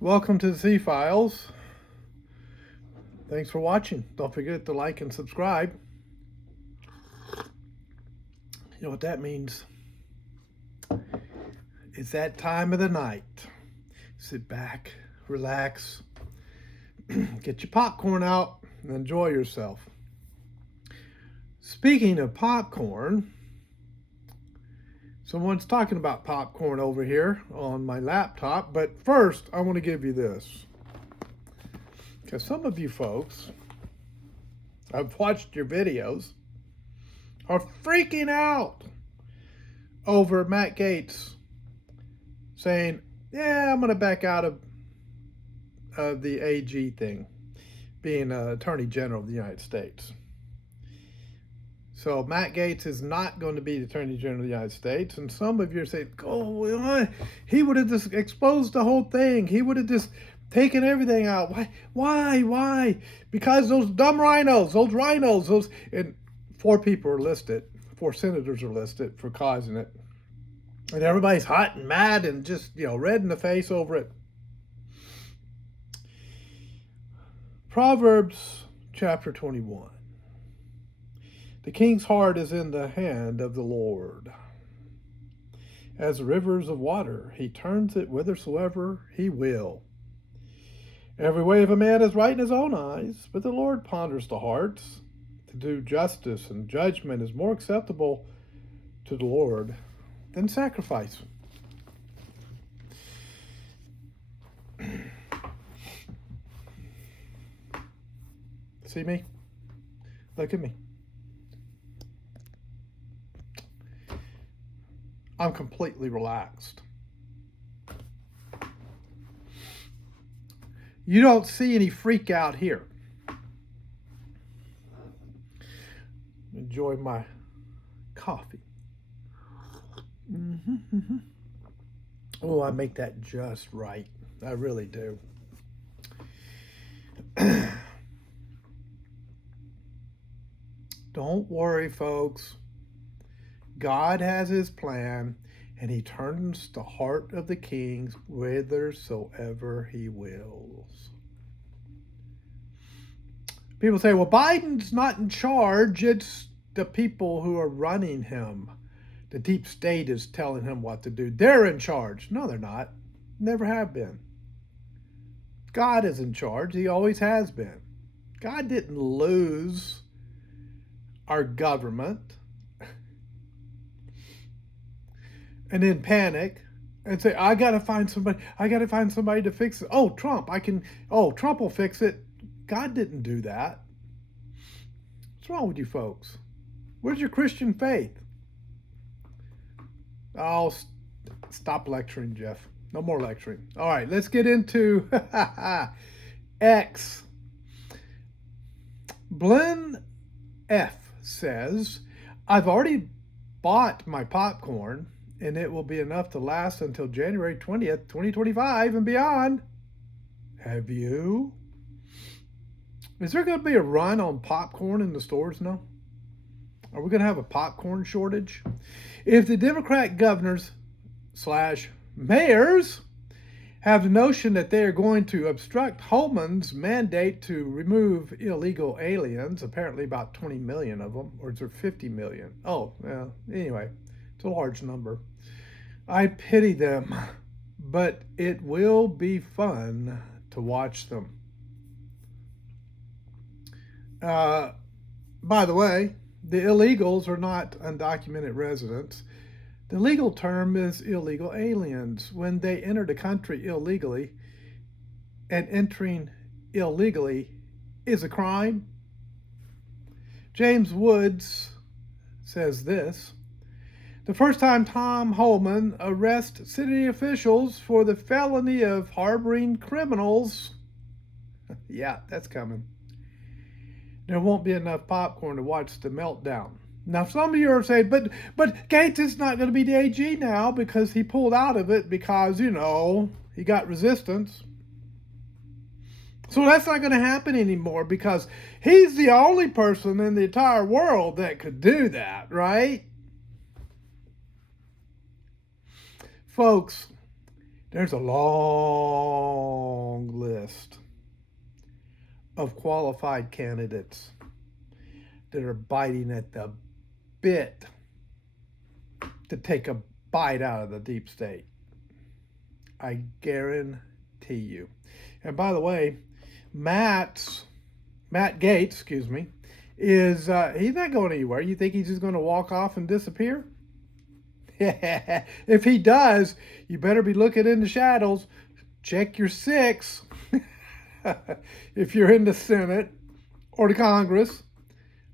Welcome to the C Files. Thanks for watching. Don't forget to like and subscribe. You know what that means? It's that time of the night. Sit back, relax, get your popcorn out, and enjoy yourself. Speaking of popcorn, someone's talking about popcorn over here on my laptop, but first I want to give you this. Because some of you folks, I've watched your videos, are freaking out over Matt Gaetz saying, yeah, I'm going to back out of the AG thing, being Attorney General of the United States. So Matt Gaetz is not going to be the Attorney General of the United States. And some of you are saying, oh, he would have just exposed the whole thing. He would have just taken everything out. Why? Because those dumb rhinos, and 4 people are listed, 4 senators are listed for causing it. And everybody's hot and mad and just, red in the face over it. Proverbs chapter 21. The king's heart is in the hand of the Lord. As rivers of water, he turns it whithersoever he will. Every way of a man is right in his own eyes, but the Lord ponders the hearts. To do justice and judgment is more acceptable to the Lord than sacrifice. See me? Look at me. I'm completely relaxed. You don't see any freak out here. Enjoy my coffee. Oh, I make that just right. I really do. Don't worry, folks. God has his plan, and he turns the heart of the kings whithersoever he wills. People say, well, Biden's not in charge. It's the people who are running him. The deep state is telling him what to do. They're in charge. No, they're not. Never have been. God is in charge. He always has been. God didn't lose our government and then panic and say, I got to find somebody to fix it. Oh, Trump will fix it. God didn't do that. What's wrong with you folks? Where's your Christian faith? Oh, stop lecturing, Jeff. No more lecturing. All right, let's get into X. Blinn F says, I've already bought my popcorn, and it will be enough to last until January 20th, 2025 and beyond. Have you? Is there going to be a run on popcorn in the stores now? Are we going to have a popcorn shortage? If the Democrat governors / mayors have the notion that they are going to obstruct Holman's mandate to remove illegal aliens, apparently about 20 million of them, or is there 50 million? Oh, well, anyway, it's a large number. I pity them, but it will be fun to watch them. By the way, the illegals are not undocumented residents. The legal term is illegal aliens. When they enter the country illegally, and entering illegally is a crime. James Woods says this: the first time Tom Homan arrests city officials for the felony of harboring criminals, yeah, that's coming. There won't be enough popcorn to watch the meltdown. Now, some of you are saying, but Gaetz is not going to be the AG now because he pulled out of it because, he got resistance. So that's not going to happen anymore because he's the only person in the entire world that could do that, right? Folks, There's a long list of qualified candidates that are biting at the bit to take a bite out of the deep state. I guarantee you. And by the way, Matt Gaetz, excuse me, is he's not going anywhere. You think he's just going to walk off and disappear? If he does, you better be looking in the shadows. Check your six. If you're in the Senate or the Congress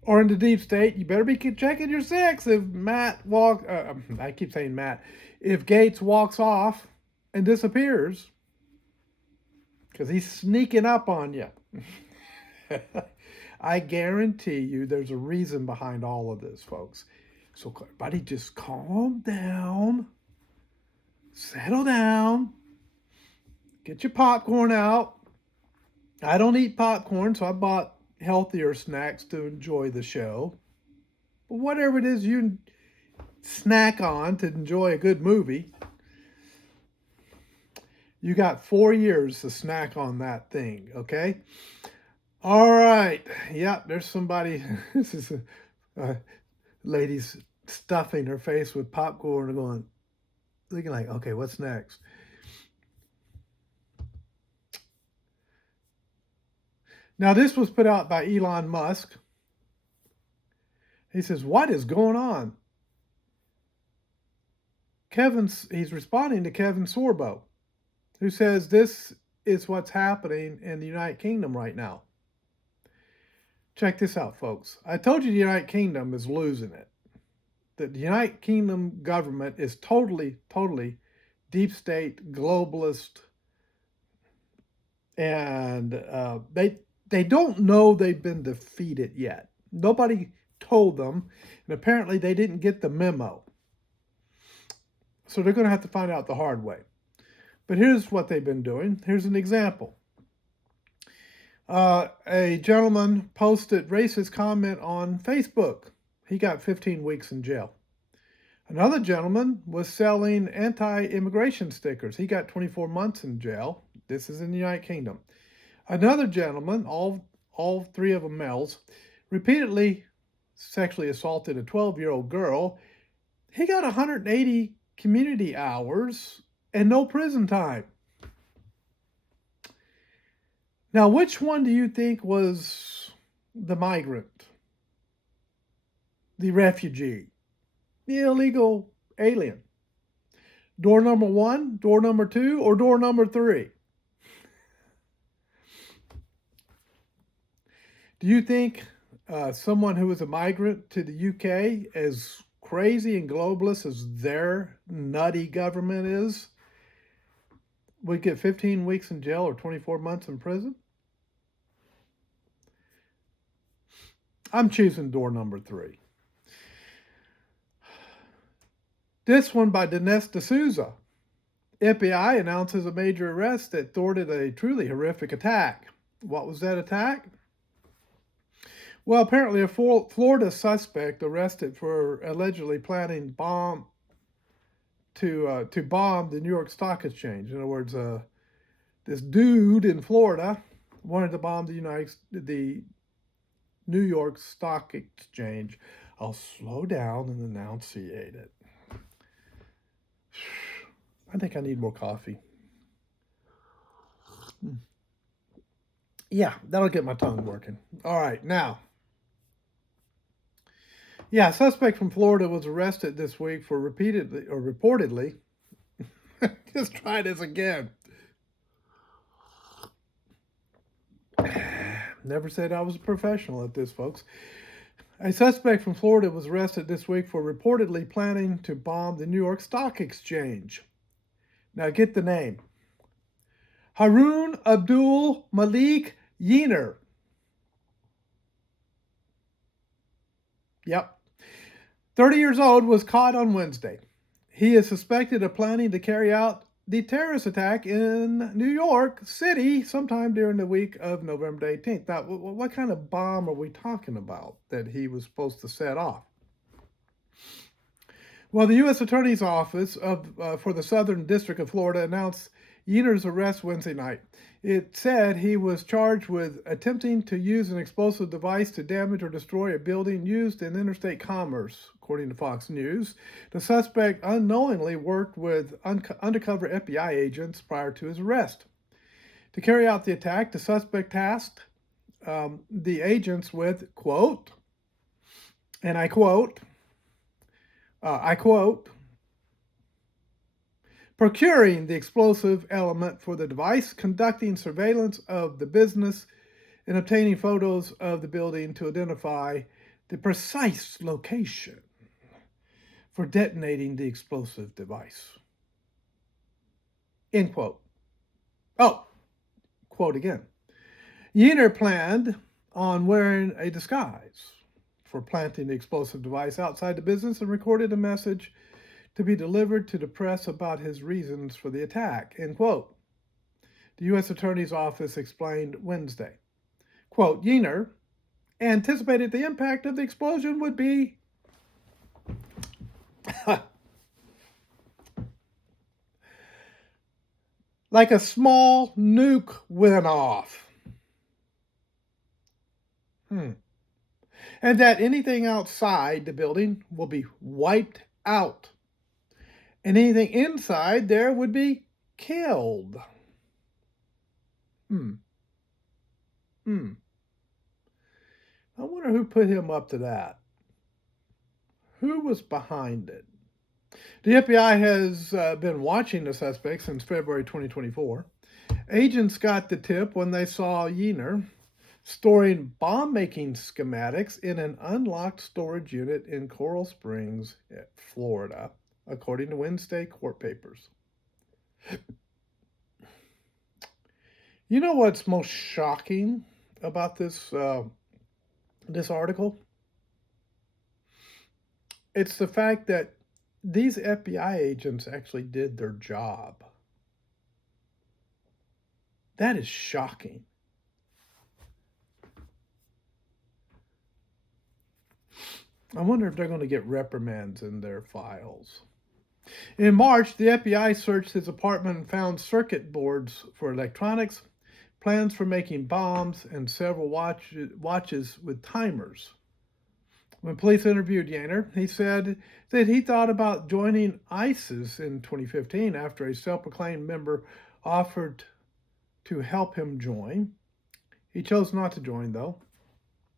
or in the deep state, you better be checking your six. If I keep saying Matt, if Gaetz walks off and disappears, because he's sneaking up on you. I guarantee you there's a reason behind all of this, folks. So everybody just calm down, settle down, get your popcorn out. I don't eat popcorn, so I bought healthier snacks to enjoy the show. But whatever it is you snack on to enjoy a good movie, you got 4 years to snack on that thing, okay? All right. Yep, there's somebody. This is a lady's stuffing her face with popcorn and going, looking like, okay, what's next? Now, this was put out by Elon Musk. He says, what is going on? He's responding to Kevin Sorbo, who says this is what's happening in the United Kingdom right now. Check this out, folks. I told you the United Kingdom is losing it. The United Kingdom government is totally deep state, globalist, and they don't know they've been defeated yet. Nobody told them, and apparently they didn't get the memo. So they're going to have to find out the hard way. But here's what they've been doing. Here's an example. A gentleman posted racist comment on Facebook. He got 15 weeks in jail. Another gentleman was selling anti-immigration stickers. He got 24 months in jail. This is in the United Kingdom. Another gentleman, all three of them males, repeatedly sexually assaulted a 12-year-old girl. He got 180 community hours and no prison time. Now, which one do you think was the migrant, the refugee, the illegal alien? Door number 1, door number 2, or door number 3? Do you think someone who is a migrant to the UK, as crazy and globalist as their nutty government is, would get 15 weeks in jail or 24 months in prison? I'm choosing door number 3. This one by Dinesh D'Souza. FBI announces a major arrest that thwarted a truly horrific attack. What was that attack? Well, apparently a Florida suspect arrested for allegedly planning to bomb the New York Stock Exchange. In other words, this dude in Florida wanted to bomb the New York Stock Exchange. I'll slow down and enunciate it. I think I need more coffee. Yeah, that'll get my tongue working. All right, now. Yeah, a suspect from Florida was arrested this week for reportedly, just try this again. Never said I was a professional at this, folks. A suspect from Florida was arrested this week for reportedly planning to bomb the New York Stock Exchange. Now get the name. Harun Abdul Malik Yener. Yep. 30 years old, was caught on Wednesday. He is suspected of planning to carry out the terrorist attack in New York City sometime during the week of November 18th. Now, what kind of bomb are we talking about that he was supposed to set off? Well, the U.S. Attorney's Office for the Southern District of Florida announced Yeaner's arrest Wednesday night. It said he was charged with attempting to use an explosive device to damage or destroy a building used in interstate commerce, according to Fox News. The suspect unknowingly worked with undercover FBI agents prior to his arrest. To carry out the attack, the suspect tasked the agents with, quote, and I quote, procuring the explosive element for the device, conducting surveillance of the business, and obtaining photos of the building to identify the precise location for detonating the explosive device. End quote. Oh, quote again. Yeaner planned on wearing a disguise for planting the explosive device outside the business and recorded a message to be delivered to the press about his reasons for the attack, end quote. The U.S. Attorney's Office explained Wednesday. Quote, Yeaner anticipated the impact of the explosion would be like a small nuke went off. And that anything outside the building will be wiped out. And anything inside there would be killed. I wonder who put him up to that. Who was behind it? The FBI has been watching the suspect since February 2024. Agents got the tip when they saw Yeaner storing bomb-making schematics in an unlocked storage unit in Coral Springs, Florida, according to Wednesday court papers. You know what's most shocking about this article? It's the fact that these FBI agents actually did their job. That is shocking. I wonder if they're going to get reprimands in their files. In March, the FBI searched his apartment and found circuit boards for electronics, plans for making bombs, and several watches with timers. When police interviewed Yeaner, he said that he thought about joining ISIS in 2015 after a self-proclaimed member offered to help him join. He chose not to join, though.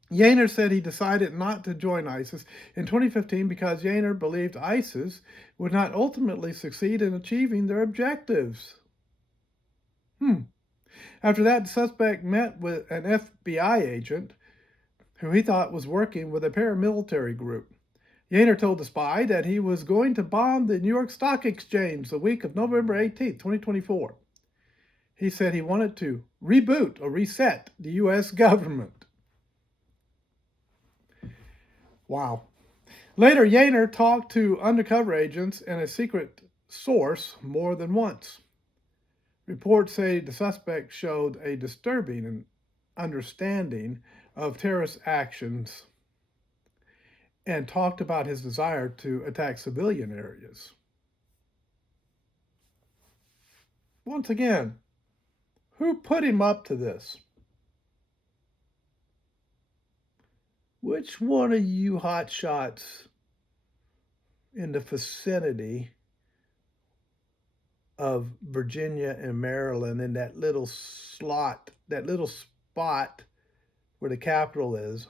Yeaner said he decided not to join ISIS in 2015 because Yeaner believed ISIS would not ultimately succeed in achieving their objectives. After that, the suspect met with an FBI agent who he thought was working with a paramilitary group. Yeaner told the spy that he was going to bomb the New York Stock Exchange the week of November 18, 2024. He said he wanted to reboot or reset the U.S. government. Wow. Later, Yeaner talked to undercover agents and a secret source more than once. Reports say the suspect showed a disturbing understanding of terrorist actions and talked about his desire to attack civilian areas. Once again, who put him up to this? Which one of you hotshots in the vicinity of Virginia and Maryland in that little slot, that little spot where the Capitol is,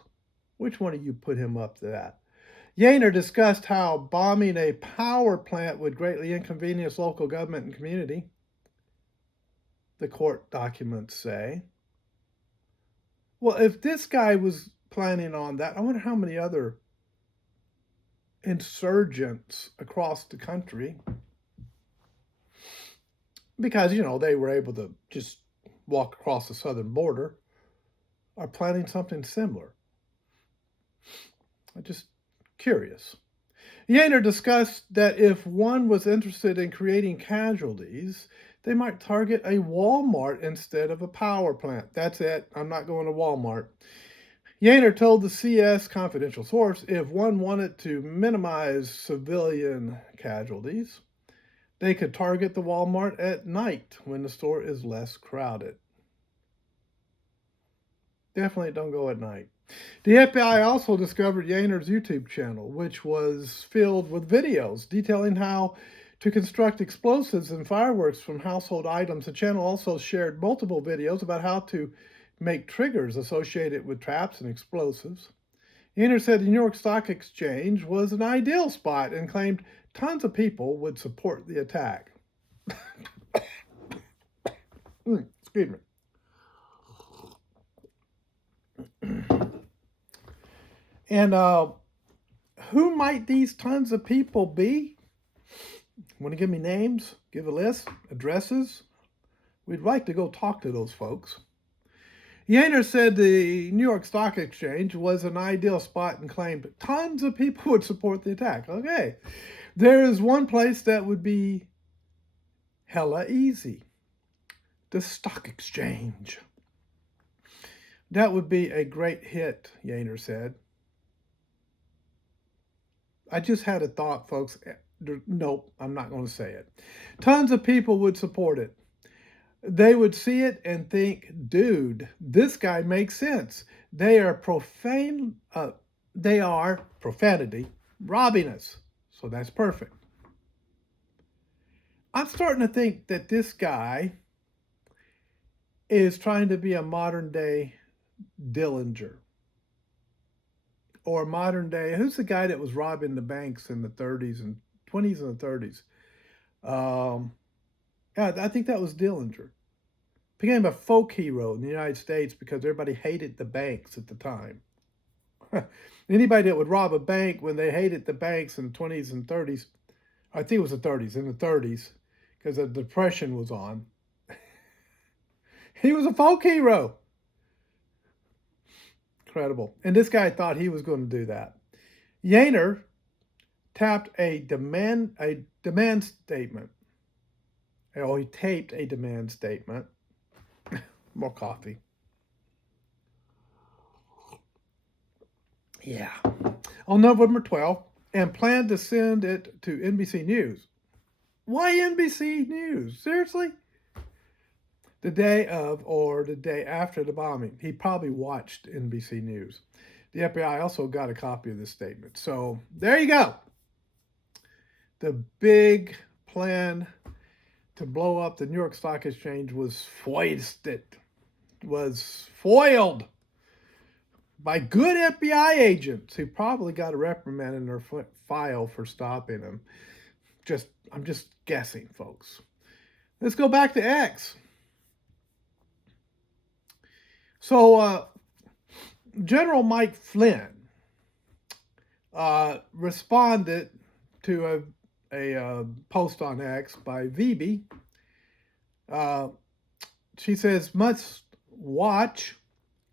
which one of you put him up to that? Yeaner discussed how bombing a power plant would greatly inconvenience local government and community, the court documents say. Well, if this guy was planning on that, I wonder how many other insurgents across the country, because, you know, they were able to just walk across the southern border, are planning something similar. I'm just curious. Yeaner discussed that if one was interested in creating casualties, they might target a Walmart instead of a power plant. That's it. I'm not going to Walmart. Yaner told the CS confidential source if one wanted to minimize civilian casualties, they could target the Walmart at night when the store is less crowded. Definitely don't go at night. The FBI also discovered Yaner's YouTube channel, which was filled with videos detailing how to construct explosives and fireworks from household items. The channel also shared multiple videos about how to make triggers associated with traps and explosives. Yaner said the New York Stock Exchange was an ideal spot and claimed tons of people would support the attack. Excuse me. And who might these tons of people be? Want to give me names? Give a list? Addresses? We'd like to go talk to those folks. Yaner said the New York Stock Exchange was an ideal spot and claimed tons of people would support the attack. Okay. There is one place that would be hella easy. The Stock Exchange. That would be a great hit, Yaner said. I just had a thought, folks. Nope, I'm not going to say it. Tons of people would support it. They would see it and think, dude, this guy makes sense. They are profanity, robbing us. So that's perfect. I'm starting to think that this guy is trying to be a modern day Dillinger. Or modern day, who's the guy that was robbing the banks in the 30s and 20s and the 30s? Yeah, I think that was Dillinger. Became a folk hero in the United States because everybody hated the banks at the time. Anybody that would rob a bank when they hated the banks in the 20s and 30s, I think it was the 30s, in the 30s, because the Depression was on. He was a folk hero. Incredible. And this guy thought he was going to do that. Yaner tapped a demand statement. Oh, he taped a demand statement. More coffee. Yeah. On November 12th, and planned to send it to NBC News. Why NBC News? Seriously? The day of or the day after the bombing. He probably watched NBC News. The FBI also got a copy of this statement. So there you go. The big plan to blow up the New York Stock Exchange was foiled by good FBI agents who probably got a reprimand in their file for stopping him. I'm just guessing, folks. Let's go back to X. So, General Mike Flynn responded to a post on X by Vibi. She says, must watch,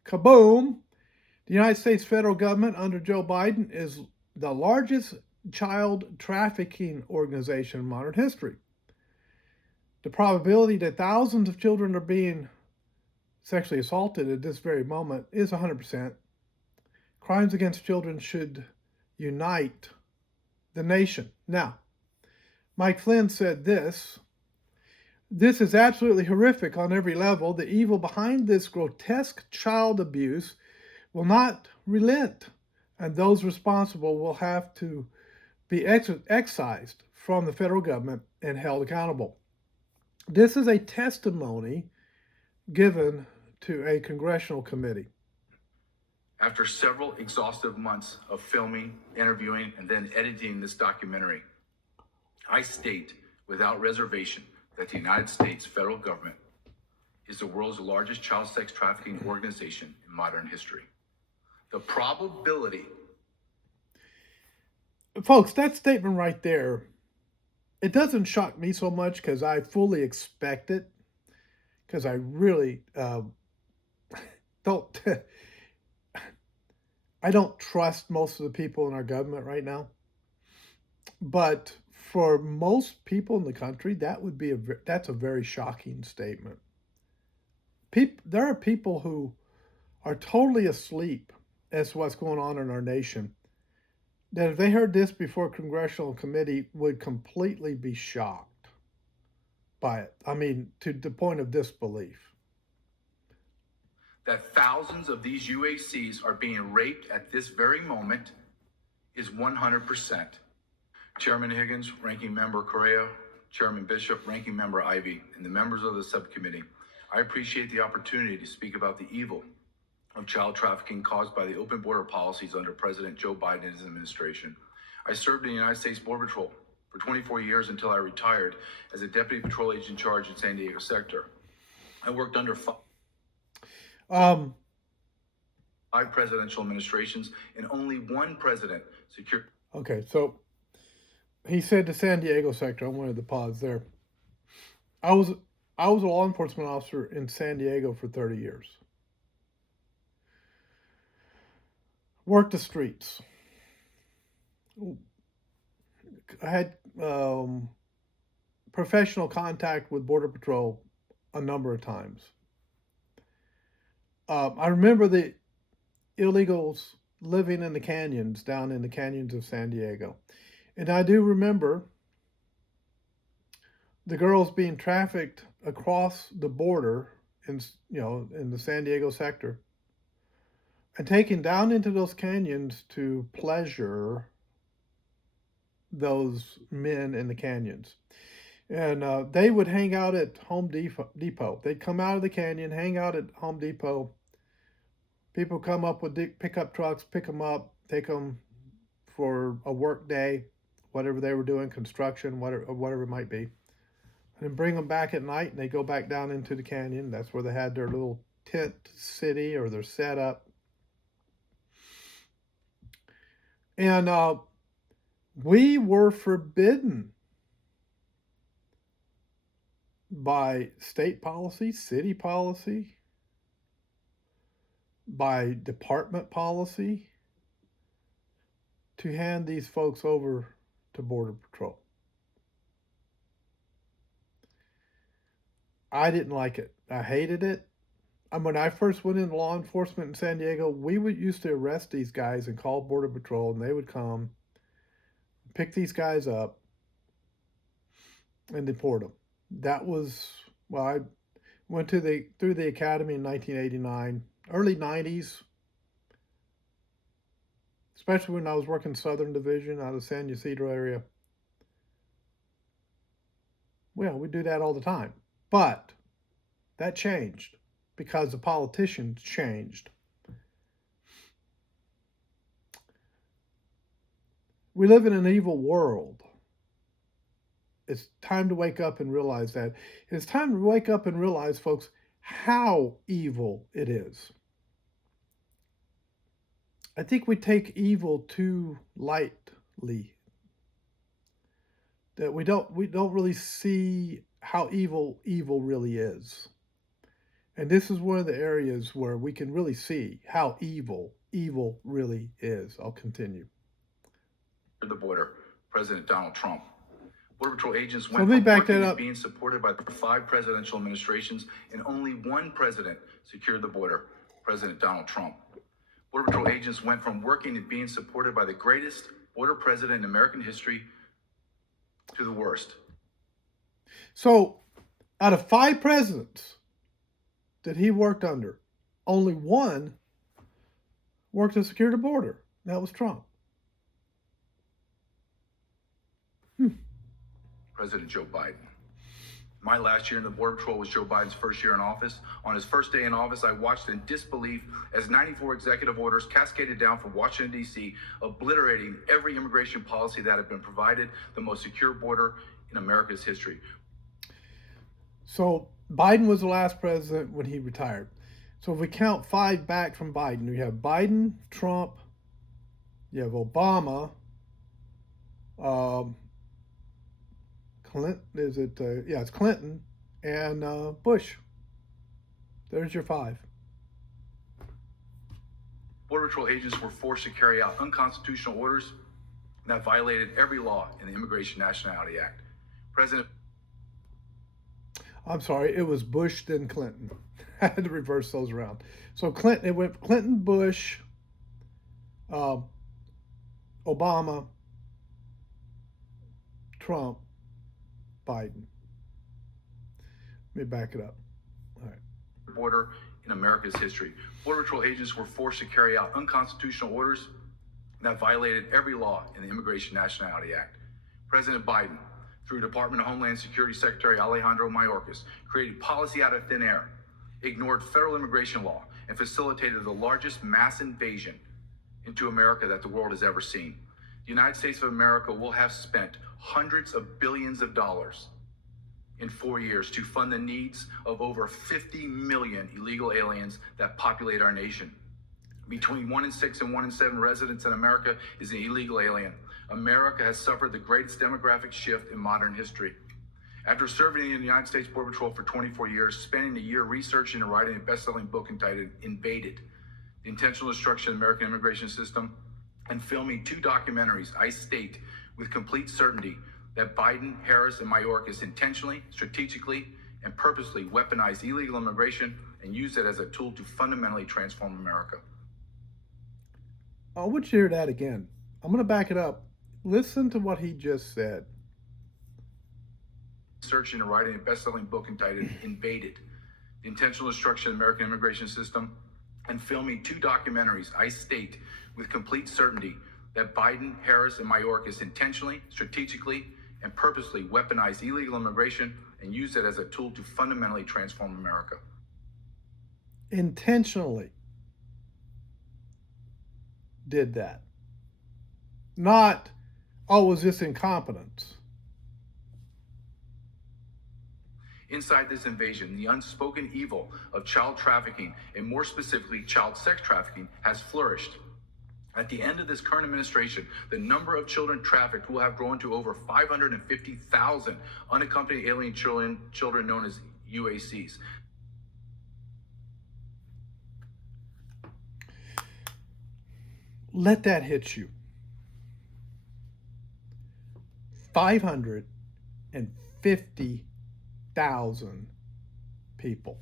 kaboom. The United States federal government under Joe Biden is the largest child trafficking organization in modern history. The probability that thousands of children are being sexually assaulted at this very moment is 100%. Crimes against children should unite the nation. Now, Mike Flynn said this is absolutely horrific on every level. The evil behind this grotesque child abuse will not relent, and those responsible will have to be excised from the federal government and held accountable. This is a testimony given to a congressional committee. After several exhaustive months of filming, interviewing, and then editing this documentary, I state without reservation that the United States federal government is the world's largest child sex trafficking organization in modern history. The probability... Folks, that statement right there, it doesn't shock me so much because I fully expect it, because I really don't... I don't trust most of the people in our government right now. But for most people in the country, that's a very shocking statement. There are people who are totally asleep as to what's going on in our nation, that if they heard this before a congressional committee, would completely be shocked by it. I mean, to the point of disbelief. That thousands of these UACs are being raped at this very moment is 100%. Chairman Higgins, Ranking Member Correa, Chairman Bishop, Ranking Member Ivey, and the members of the subcommittee, I appreciate the opportunity to speak about the evil of child trafficking caused by the open border policies under President Joe Biden and his administration. I served in the United States Border Patrol for 24 years until I retired as a deputy patrol agent in charge in San Diego sector. I worked under five presidential administrations, and only one president secured. Okay, so he said the San Diego sector. I wanted to pause there. I was a law enforcement officer in San Diego for 30 years. Worked the streets. I had professional contact with Border Patrol a number of times. I remember the illegals living in the canyons, down in the canyons of San Diego. And I do remember the girls being trafficked across the border in the San Diego sector and taken down into those canyons to pleasure those men in the canyons. And they would hang out at Home Depot. They'd come out of the canyon, hang out at Home Depot. People come up with pickup trucks, pick them up, take them for a work day, whatever they were doing, construction, whatever it might be. And then bring them back at night, and they go back down into the canyon. That's where they had their little tent city or their setup. And we were forbidden by state policy, city policy, by department policy to hand these folks over to Border Patrol. I didn't like it. I hated it. And when I first went into law enforcement in San Diego, we used to arrest these guys and call Border Patrol, and they would come, pick these guys up, and deport them. That was, well, I went through the academy in 1989, early 90s, especially when I was working Southern Division out of San Ysidro area. Well, we do that all the time. But that changed because the politicians changed. We live in an evil world. It's time to wake up and realize that. It's time to wake up and realize, folks, how evil it is. I think we take evil too lightly. That we don't really see how evil really is. And this is one of the areas where we can really see how evil really is. I'll continue. The border, President Donald Trump. Border Patrol agents So went let me from back working that as up. being supported by 5 presidential administrations, and only one president secured the border, President Donald Trump. Border Patrol agents went from working and being supported by the greatest border president in American history to the worst. So out of 5 presidents that he worked under, only one worked to secure the border. That was Trump. President Joe Biden. My last year in the Border Patrol was Joe Biden's first year in office. On his first day in office, I watched in disbelief as 94 executive orders cascaded down from Washington, D.C., obliterating every immigration policy that had been provided the most secure border in America's history. So Biden was the last president when he retired. So if we count 5 back from Biden, we have Biden, Trump, you have Obama, Clinton, it's Clinton, and Bush. There's your 5. Border Patrol agents were forced to carry out unconstitutional orders that violated every law in the Immigration Nationality Act. I'm sorry, it was Bush, then Clinton. I had to reverse those around. So Clinton, it went Clinton, Bush, Uh, Obama, Trump, Biden. Let me back it up. All right. Border in America's history. Border Patrol agents were forced to carry out unconstitutional orders that violated every law in the Immigration Nationality Act. President Biden, through Department of Homeland Security Secretary Alejandro Mayorkas, created policy out of thin air, ignored federal immigration law, and facilitated the largest mass invasion into America that the world has ever seen. The United States of America will have spent hundreds of billions of dollars in 4 years to fund the needs of over 50 million illegal aliens that populate our nation. Between 1 in 6 and 1 in 7 residents in America is an illegal alien. America has suffered the greatest demographic shift in modern history. After serving in the United States Border Patrol for 24 years, spending a year researching and writing a best-selling book entitled Invaded, The Intentional Destruction of the American Immigration System, and filming 2 documentaries, I state with complete certainty that Biden, Harris, and Mayorkas intentionally, strategically, and purposely weaponized illegal immigration and used it as a tool to fundamentally transform America. I want you to hear that again. I'm going to back it up. Listen to what he just said. Researching and writing a best-selling book entitled Invaded, The Intentional Destruction of the American Immigration System, and filming 2 documentaries, I state with complete certainty that Biden, Harris, and Mayorkas intentionally, strategically, and purposely weaponized illegal immigration and used it as a tool to fundamentally transform America. Intentionally did that. Not, oh, was this incompetence? Inside this invasion, the unspoken evil of child trafficking, and more specifically child sex trafficking, has flourished. At the end of this current administration, the number of children trafficked will have grown to over 550,000 unaccompanied alien children known as UACs. Let that hit you. 550,000 people.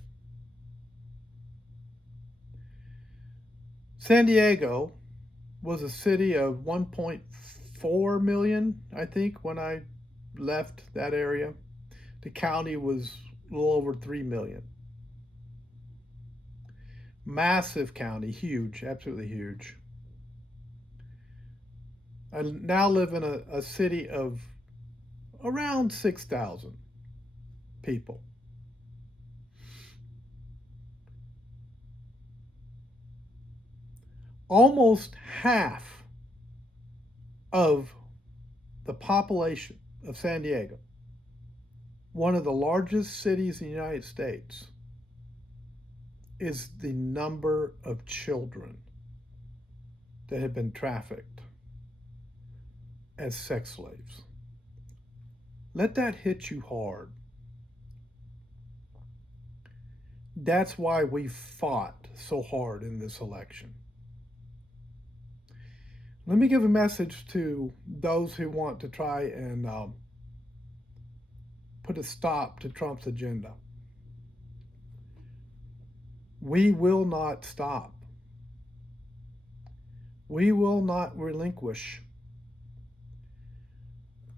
San Diego was a city of 1.4 million, I think, when I left that area. The county was a little over 3 million. Massive county, huge, absolutely huge. I now live in a city of around 6,000 people. Almost half of the population of San Diego, one of the largest cities in the United States, is the number of children that have been trafficked as sex slaves. Let that hit you hard. That's why we fought so hard in this election. Let me give a message to those who want to try and put a stop to Trump's agenda. We will not stop. We will not relinquish.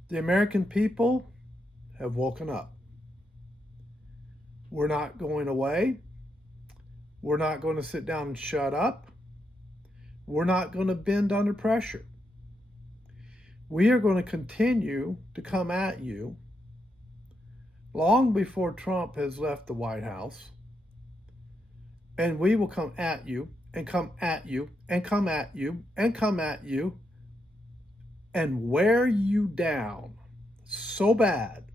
The American people have woken up. We're not going away. We're not going to sit down and shut up. We're not going to bend under pressure. We are going to continue to come at you long before Trump has left the White House. And we will come at you and come at you and come at you and come at you and wear you down so bad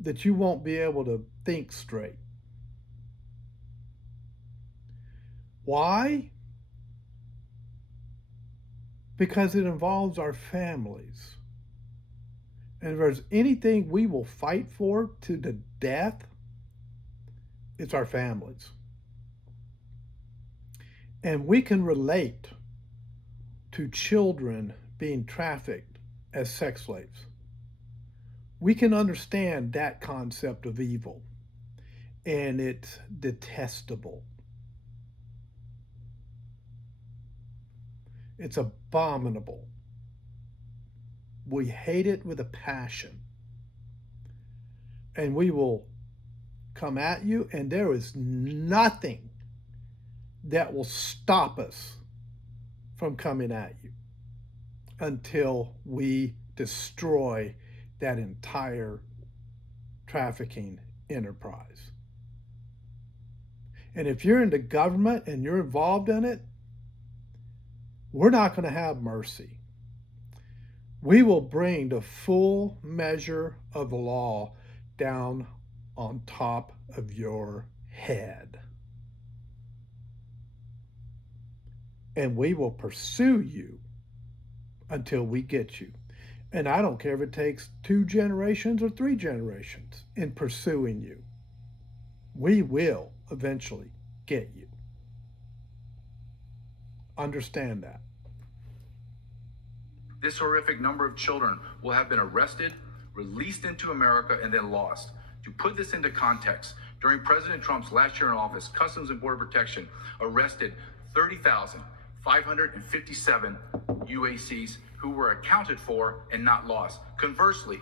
that you won't be able to think straight. Why? Because it involves our families. And if there's anything we will fight for to the death, it's our families. And we can relate to children being trafficked as sex slaves. We can understand that concept of evil, and it's detestable. It's abominable. We hate it with a passion. And we will come at you, and there is nothing that will stop us from coming at you until we destroy that entire trafficking enterprise. And if you're in the government and you're involved in it, we're not going to have mercy. We will bring the full measure of the law down on top of your head. And we will pursue you until we get you. And I don't care if it takes 2 generations or 3 generations in pursuing you. We will eventually get you. Understand that. This horrific number of children will have been arrested, released into America, and then lost. To put this into context, during President Trump's last year in office, Customs and Border Protection arrested 30,557 UACs who were accounted for and not lost. Conversely,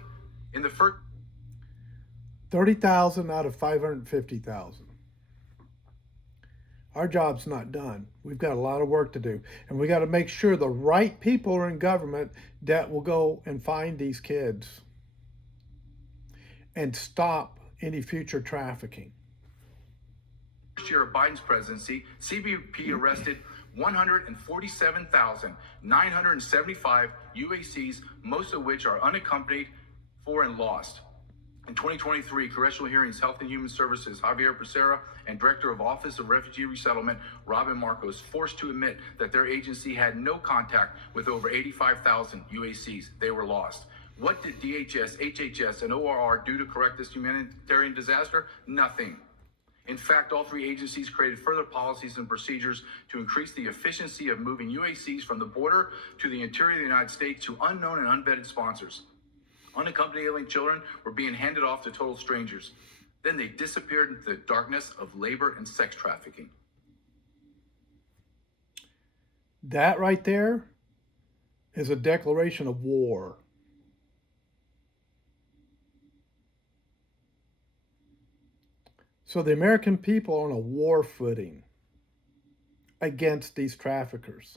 in the first 30,000 out of 550,000. Our job's not done. We've got a lot of work to do. And we got to make sure the right people are in government that will go and find these kids and stop any future trafficking. First year of Biden's presidency, CBP arrested 147,975 UACs, most of which are unaccompanied for and lost. In 2023, Congressional Hearings Health and Human Services Javier Becerra and Director of Office of Refugee Resettlement Robin Marcos forced to admit that their agency had no contact with over 85,000 UACs. They were lost. What did DHS, HHS, and ORR do to correct this humanitarian disaster? Nothing. In fact, all 3 agencies created further policies and procedures to increase the efficiency of moving UACs from the border to the interior of the United States to unknown and unvetted sponsors. Unaccompanied alien children were being handed off to total strangers. Then they disappeared into the darkness of labor and sex trafficking. That right there is a declaration of war. So the American people are on a war footing against these traffickers.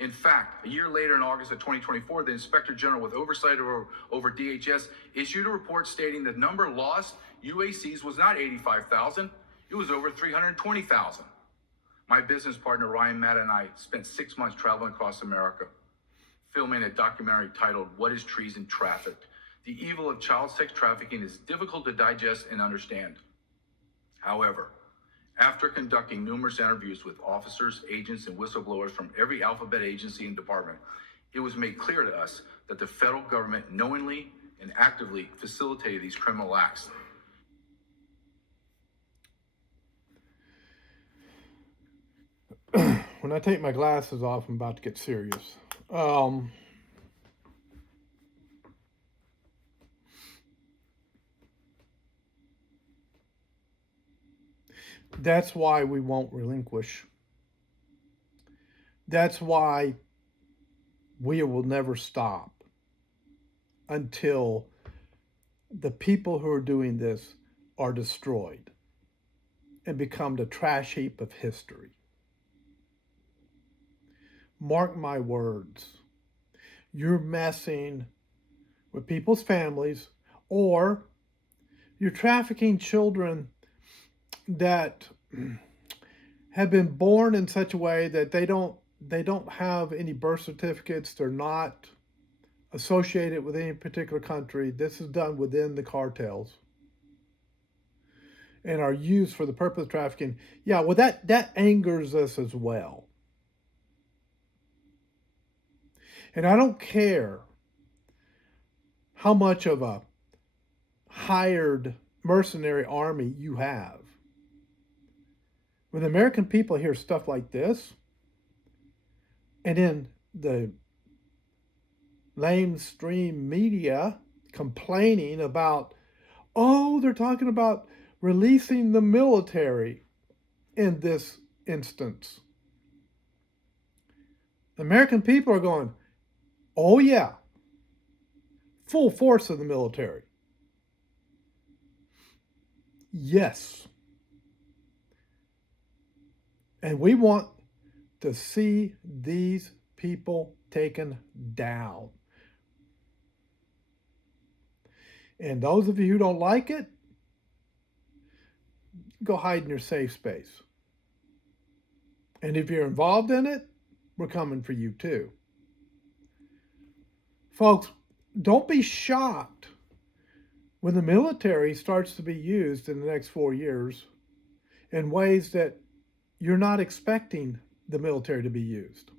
In fact, a year later in August of 2024, the Inspector General with oversight over DHS issued a report stating the number lost UACs was not 85,000, it was over 320,000. My business partner Ryan Matt and I spent 6 months traveling across America, filming a documentary titled What is Treason Trafficked? The evil of child sex trafficking is difficult to digest and understand. However, after conducting numerous interviews with officers, agents, and whistleblowers from every alphabet agency and department, it was made clear to us that the federal government knowingly and actively facilitated these criminal acts. When I take my glasses off, I'm about to get serious. That's why we won't relinquish. That's why we will never stop until the people who are doing this are destroyed and become the trash heap of history. Mark my words. You're messing with people's families, or you're trafficking children that have been born in such a way that they don't have any birth certificates. They're not associated with any particular country. This is done within the cartels and are used for the purpose of trafficking. Yeah, well, that angers us as well. And I don't care how much of a hired mercenary army you have. When the American people hear stuff like this, and then the lamestream media complaining about, oh, they're talking about releasing the military. in this instance. The American people are going, oh yeah, full force of the military. Yes. And we want to see these people taken down. And those of you who don't like it, go hide in your safe space. And if you're involved in it, we're coming for you too. Folks, don't be shocked when the military starts to be used in the next 4 years in ways that you're not expecting the military to be used.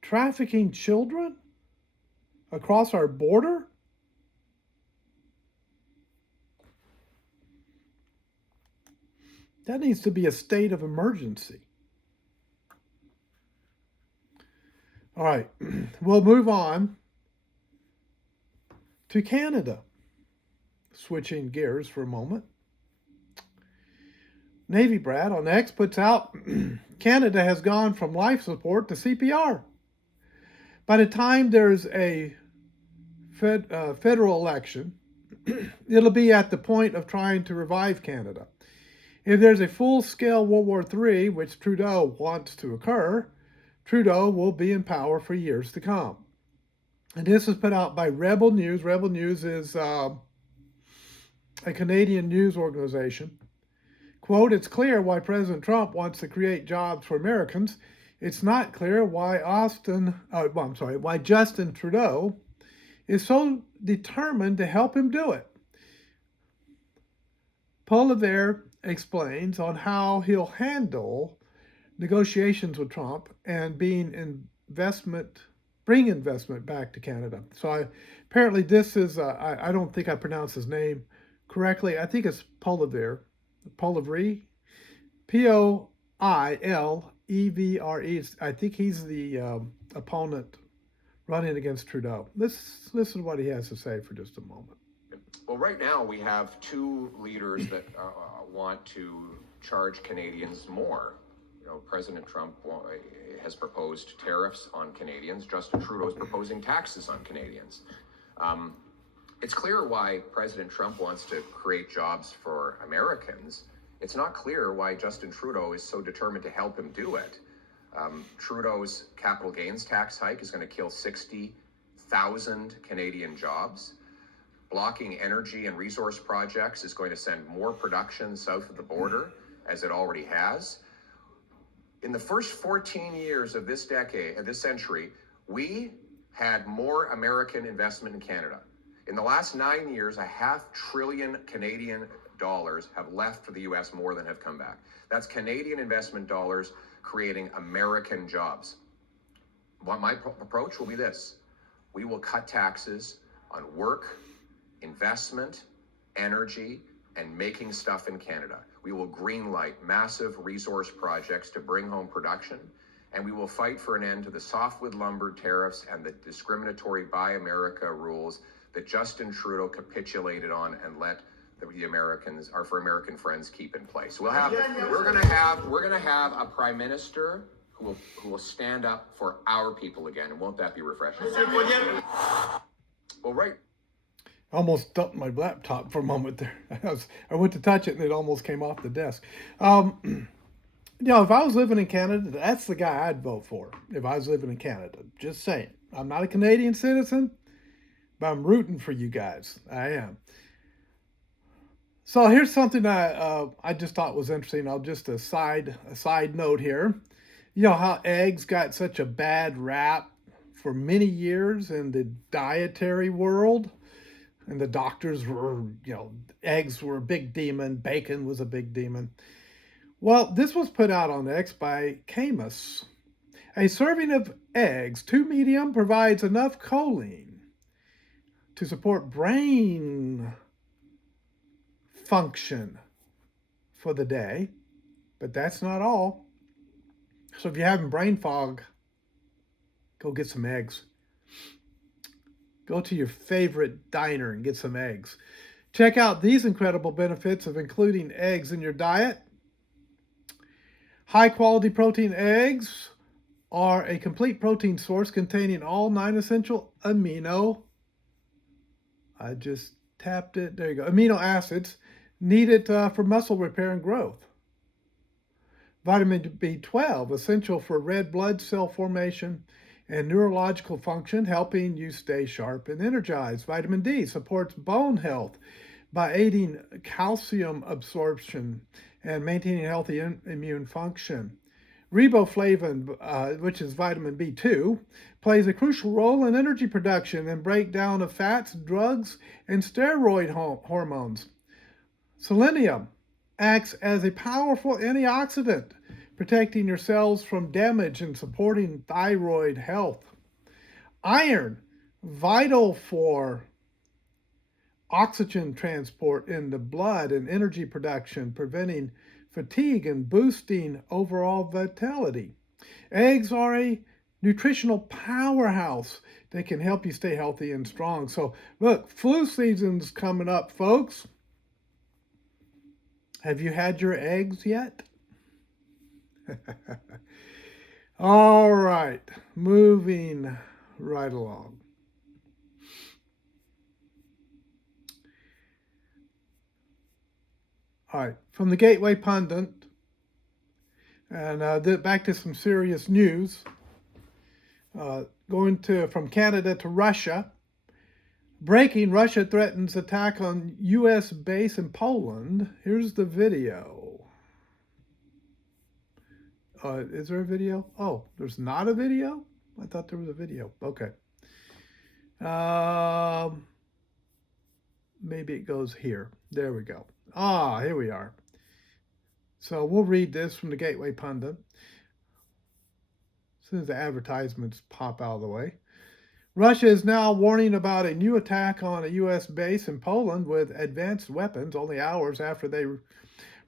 Trafficking children across our border? That needs to be a state of emergency. All right, we'll move on to Canada. Switching gears for a moment. Navy Brad on X puts out Canada has gone from life support to CPR. By the time there's a federal election, it'll be at the point of trying to revive Canada. If there's a full-scale World War III, which Trudeau wants to occur, Trudeau will be in power for years to come. And this is put out by Rebel News. Rebel News is a Canadian news organization. Quote, it's clear why President Trump wants to create jobs for Americans. It's not clear why Justin Trudeau is so determined to help him do it. Poilievre explains on how he'll handle negotiations with Trump and bring investment back to Canada. So apparently this is, I don't think I pronounced his name correctly. I think it's Poilievre, Poilevre. I think he's the opponent running against Trudeau. Listen to what he has to say for just a moment. Well, right now we have two leaders that want to charge Canadians more. You know, President Trump has proposed tariffs on Canadians. Justin Trudeau is proposing taxes on Canadians. It's clear why President Trump wants to create jobs for Americans. It's not clear why Justin Trudeau is so determined to help him do it. Trudeau's capital gains tax hike is going to kill 60,000 Canadian jobs. Blocking energy and resource projects is going to send more production south of the border, as it already has. In the first 14 years of this century, we had more American investment in Canada. In the last 9 years, $500 billion Canadian dollars have left for the U.S. more than have come back. That's Canadian investment dollars creating American jobs. My approach will be this. We will cut taxes on work, investment, energy, and making stuff in Canada. We will greenlight massive resource projects to bring home production, and we will fight for an end to the softwood lumber tariffs and the discriminatory Buy America rules that Justin Trudeau capitulated on and let the Americans, our for American friends, keep in place. We're gonna have a prime minister who will stand up for our people again, and won't that be refreshing? Well, right. I almost dumped my laptop for a moment there. I went to touch it and it almost came off the desk. You know, if I was living in Canada, that's the guy I'd vote for if I was living in Canada. Just saying. I'm not a Canadian citizen, but I'm rooting for you guys. I am. So here's something I just thought was interesting. I'll just a side note here. You know how eggs got such a bad rap for many years in the dietary world? And the doctors were, you know, eggs were a big demon. Bacon was a big demon. Well, this was put out on X by Camus. A serving of eggs, 2 medium, provides enough choline to support brain function for the day. But that's not all. So if you're having brain fog, go get some eggs. Go to your favorite diner and get some eggs. Check out these incredible benefits of including eggs in your diet. High-quality protein eggs are a complete protein source containing all 9 essential amino acids needed for muscle repair and growth. Vitamin B12, essential for red blood cell formation and neurological function, helping you stay sharp and energized. Vitamin D supports bone health by aiding calcium absorption and maintaining healthy immune function. Riboflavin, which is vitamin B2, plays a crucial role in energy production and breakdown of fats, drugs, and steroid hormones. Selenium acts as a powerful antioxidant, protecting your cells from damage and supporting thyroid health. Iron, vital for oxygen transport in the blood and energy production, preventing fatigue and boosting overall vitality. Eggs are a nutritional powerhouse that can help you stay healthy and strong. So look, flu season's coming up, folks. Have you had your eggs yet? All right, moving right along. All right, from the Gateway Pundit, and back to some serious news. From Canada to Russia. Breaking, Russia threatens attack on U.S. base in Poland. Here's the video. Is there a video? Oh, there's not a video? I thought there was a video. Okay. Maybe it goes here. There we go. Here we are. So we'll read this from the Gateway Pundit. As soon as the advertisements pop out of the way. Russia is now warning about a new attack on a U.S. base in Poland with advanced weapons only hours after they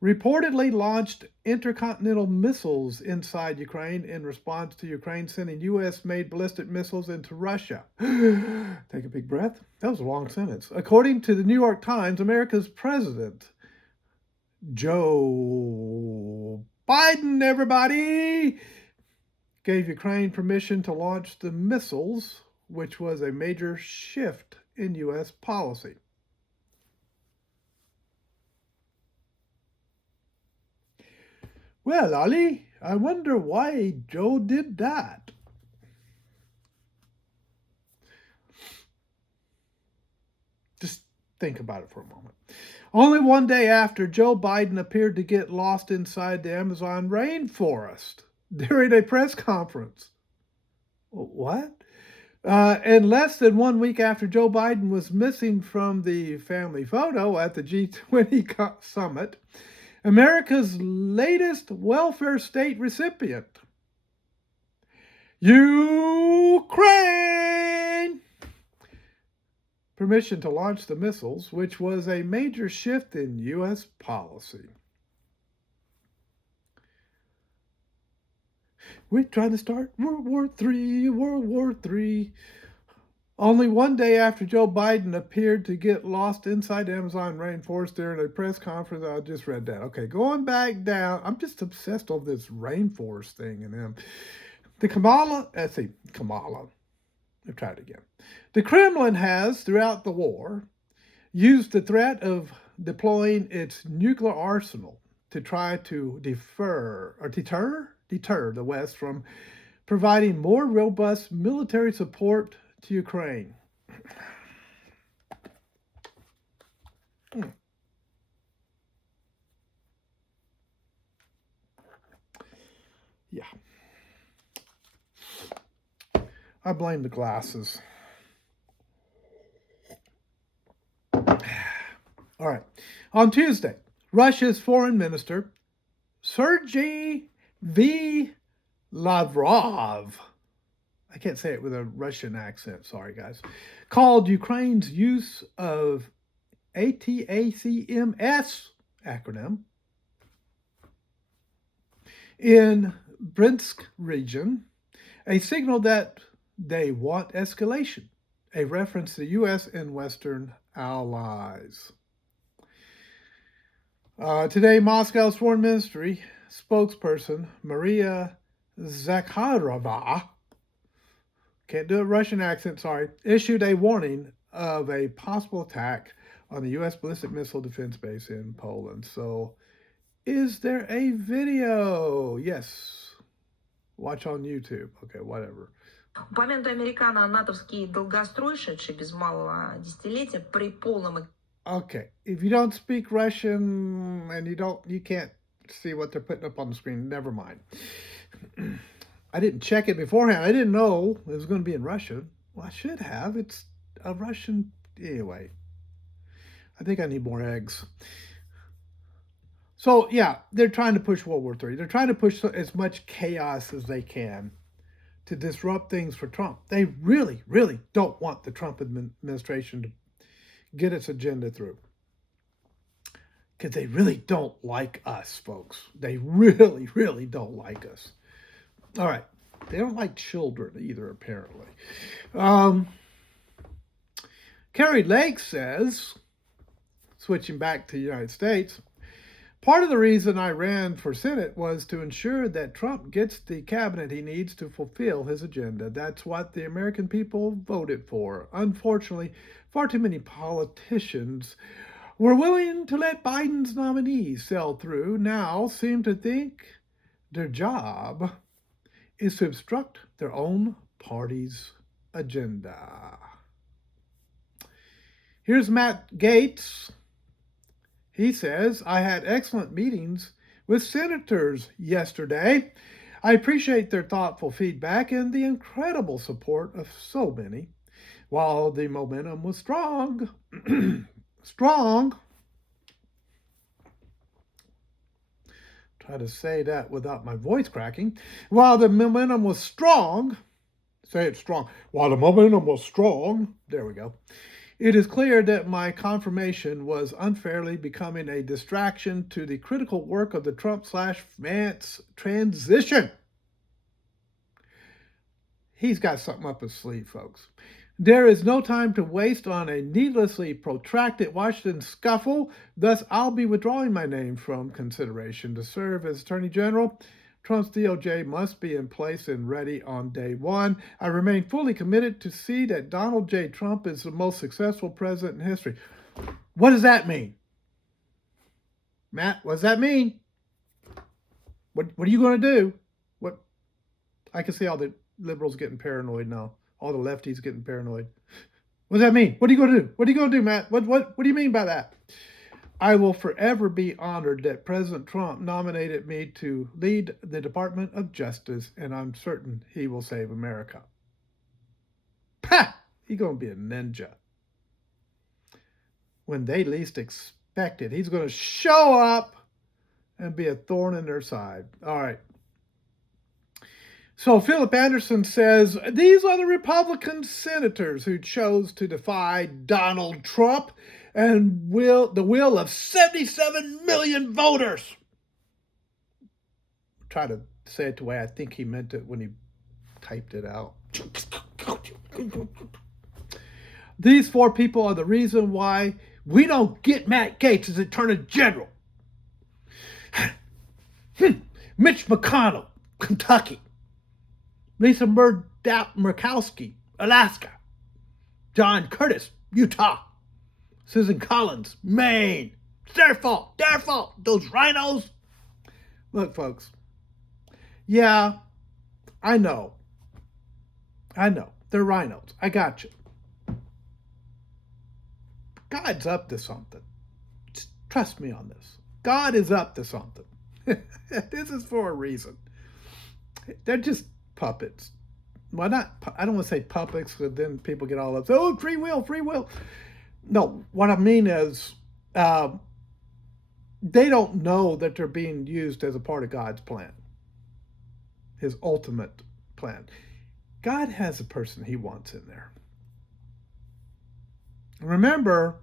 reportedly launched intercontinental missiles inside Ukraine in response to Ukraine sending U.S.-made ballistic missiles into Russia. Take a big breath. That was a long sentence. According to the New York Times, America's President Joe Biden, everybody, gave Ukraine permission to launch the missiles, which was a major shift in U.S. policy. Well, Ollie, I wonder why Joe did that. Just think about it for a moment. Only one day after Joe Biden appeared to get lost inside the Amazon rainforest during a press conference. What? And less than 1 week after Joe Biden was missing from the family photo at the G20 summit, America's latest welfare state recipient, Ukraine, permission to launch the missiles, which was a major shift in U.S. policy. We're trying to start World War III. Only one day after Joe Biden appeared to get lost inside the Amazon rainforest during a press conference. I just read that. Okay, going back down. I'm just obsessed with this rainforest thing and them. Kamala. Let's try it again. The Kremlin has, throughout the war, used the threat of deploying its nuclear arsenal to try to deter the West from providing more robust military support to Ukraine. Yeah. I blame the glasses. All right. On Tuesday, Russia's foreign minister, Sergei V. Lavrov, I can't say it with a Russian accent, sorry guys, called Ukraine's use of ATACMS acronym in Bryansk region a signal that they want escalation, a reference to U.S. and Western allies. Today, Moscow's foreign ministry spokesperson Maria Zakharova, can't do a Russian accent, sorry, issued a warning of a possible attack on the U.S. ballistic missile defense base in Poland. So, is there a video? Yes. Watch on YouTube. Okay, whatever. Упомянутый американо-натовский долгострой, шедший без малого десятилетия, при полном... Okay, if you don't speak Russian and you can't see what they're putting up on the screen, never mind. I didn't check it beforehand. I didn't know it was going to be in Russian. Well, I should have. It's a Russian... Anyway, I think I need more eggs. So, yeah, they're trying to push World War III. They're trying to push as much chaos as they can to disrupt things for Trump. They really, really don't want the Trump administration to get its agenda through. Because they really don't like us, folks. They really, really don't like us. All right. They don't like children either, apparently. Carrie Lake says, switching back to the United States, part of the reason I ran for Senate was to ensure that Trump gets the cabinet he needs to fulfill his agenda. That's what the American people voted for. Unfortunately, far too many politicians were willing to let Biden's nominees sail through, now seem to think their job is to obstruct their own party's agenda. Here's Matt Gaetz. He says, I had excellent meetings with senators yesterday. I appreciate their thoughtful feedback and the incredible support of so many. While the momentum was strong, try to say that without my voice cracking. While the momentum was strong, say it strong. While the momentum was strong, there we go. It is clear that my confirmation was unfairly becoming a distraction to the critical work of the Trump/Vance transition. He's got something up his sleeve, folks. There is no time to waste on a needlessly protracted Washington scuffle. Thus, I'll be withdrawing my name from consideration to serve as Attorney General. Trump's DOJ must be in place and ready on day one. I remain fully committed to see that Donald J. Trump is the most successful president in history. What does that mean? Matt, what does that mean? What are you going to do? What? I can see all the liberals getting paranoid now. All the lefties getting paranoid. What does that mean? What are you going to do? What are you going to do, Matt? What do you mean by that? I will forever be honored that President Trump nominated me to lead the Department of Justice, and I'm certain he will save America. Pah! He's going to be a ninja. When they least expect it, he's going to show up and be a thorn in their side. All right. So Philip Anderson says, these are the Republican senators who chose to defy Donald Trump and the will of 77 million voters. Try to say it the way I think he meant it when he typed it out. These four people are the reason why we don't get Matt Gaetz as Attorney General. Mitch McConnell, Kentucky. Lisa Murkowski, Alaska. John Curtis, Utah. Susan Collins, Maine. It's their fault. Their fault. Those rhinos. Look, folks. Yeah, I know. They're rhinos. I got you. God's up to something. Just trust me on this. God is up to something. This is for a reason. They're just puppets. Well, I don't want to say puppets because then people get all upset. Oh, free will. No, what I mean is they don't know that they're being used as a part of God's plan, his ultimate plan. God has a person he wants in there. Remember,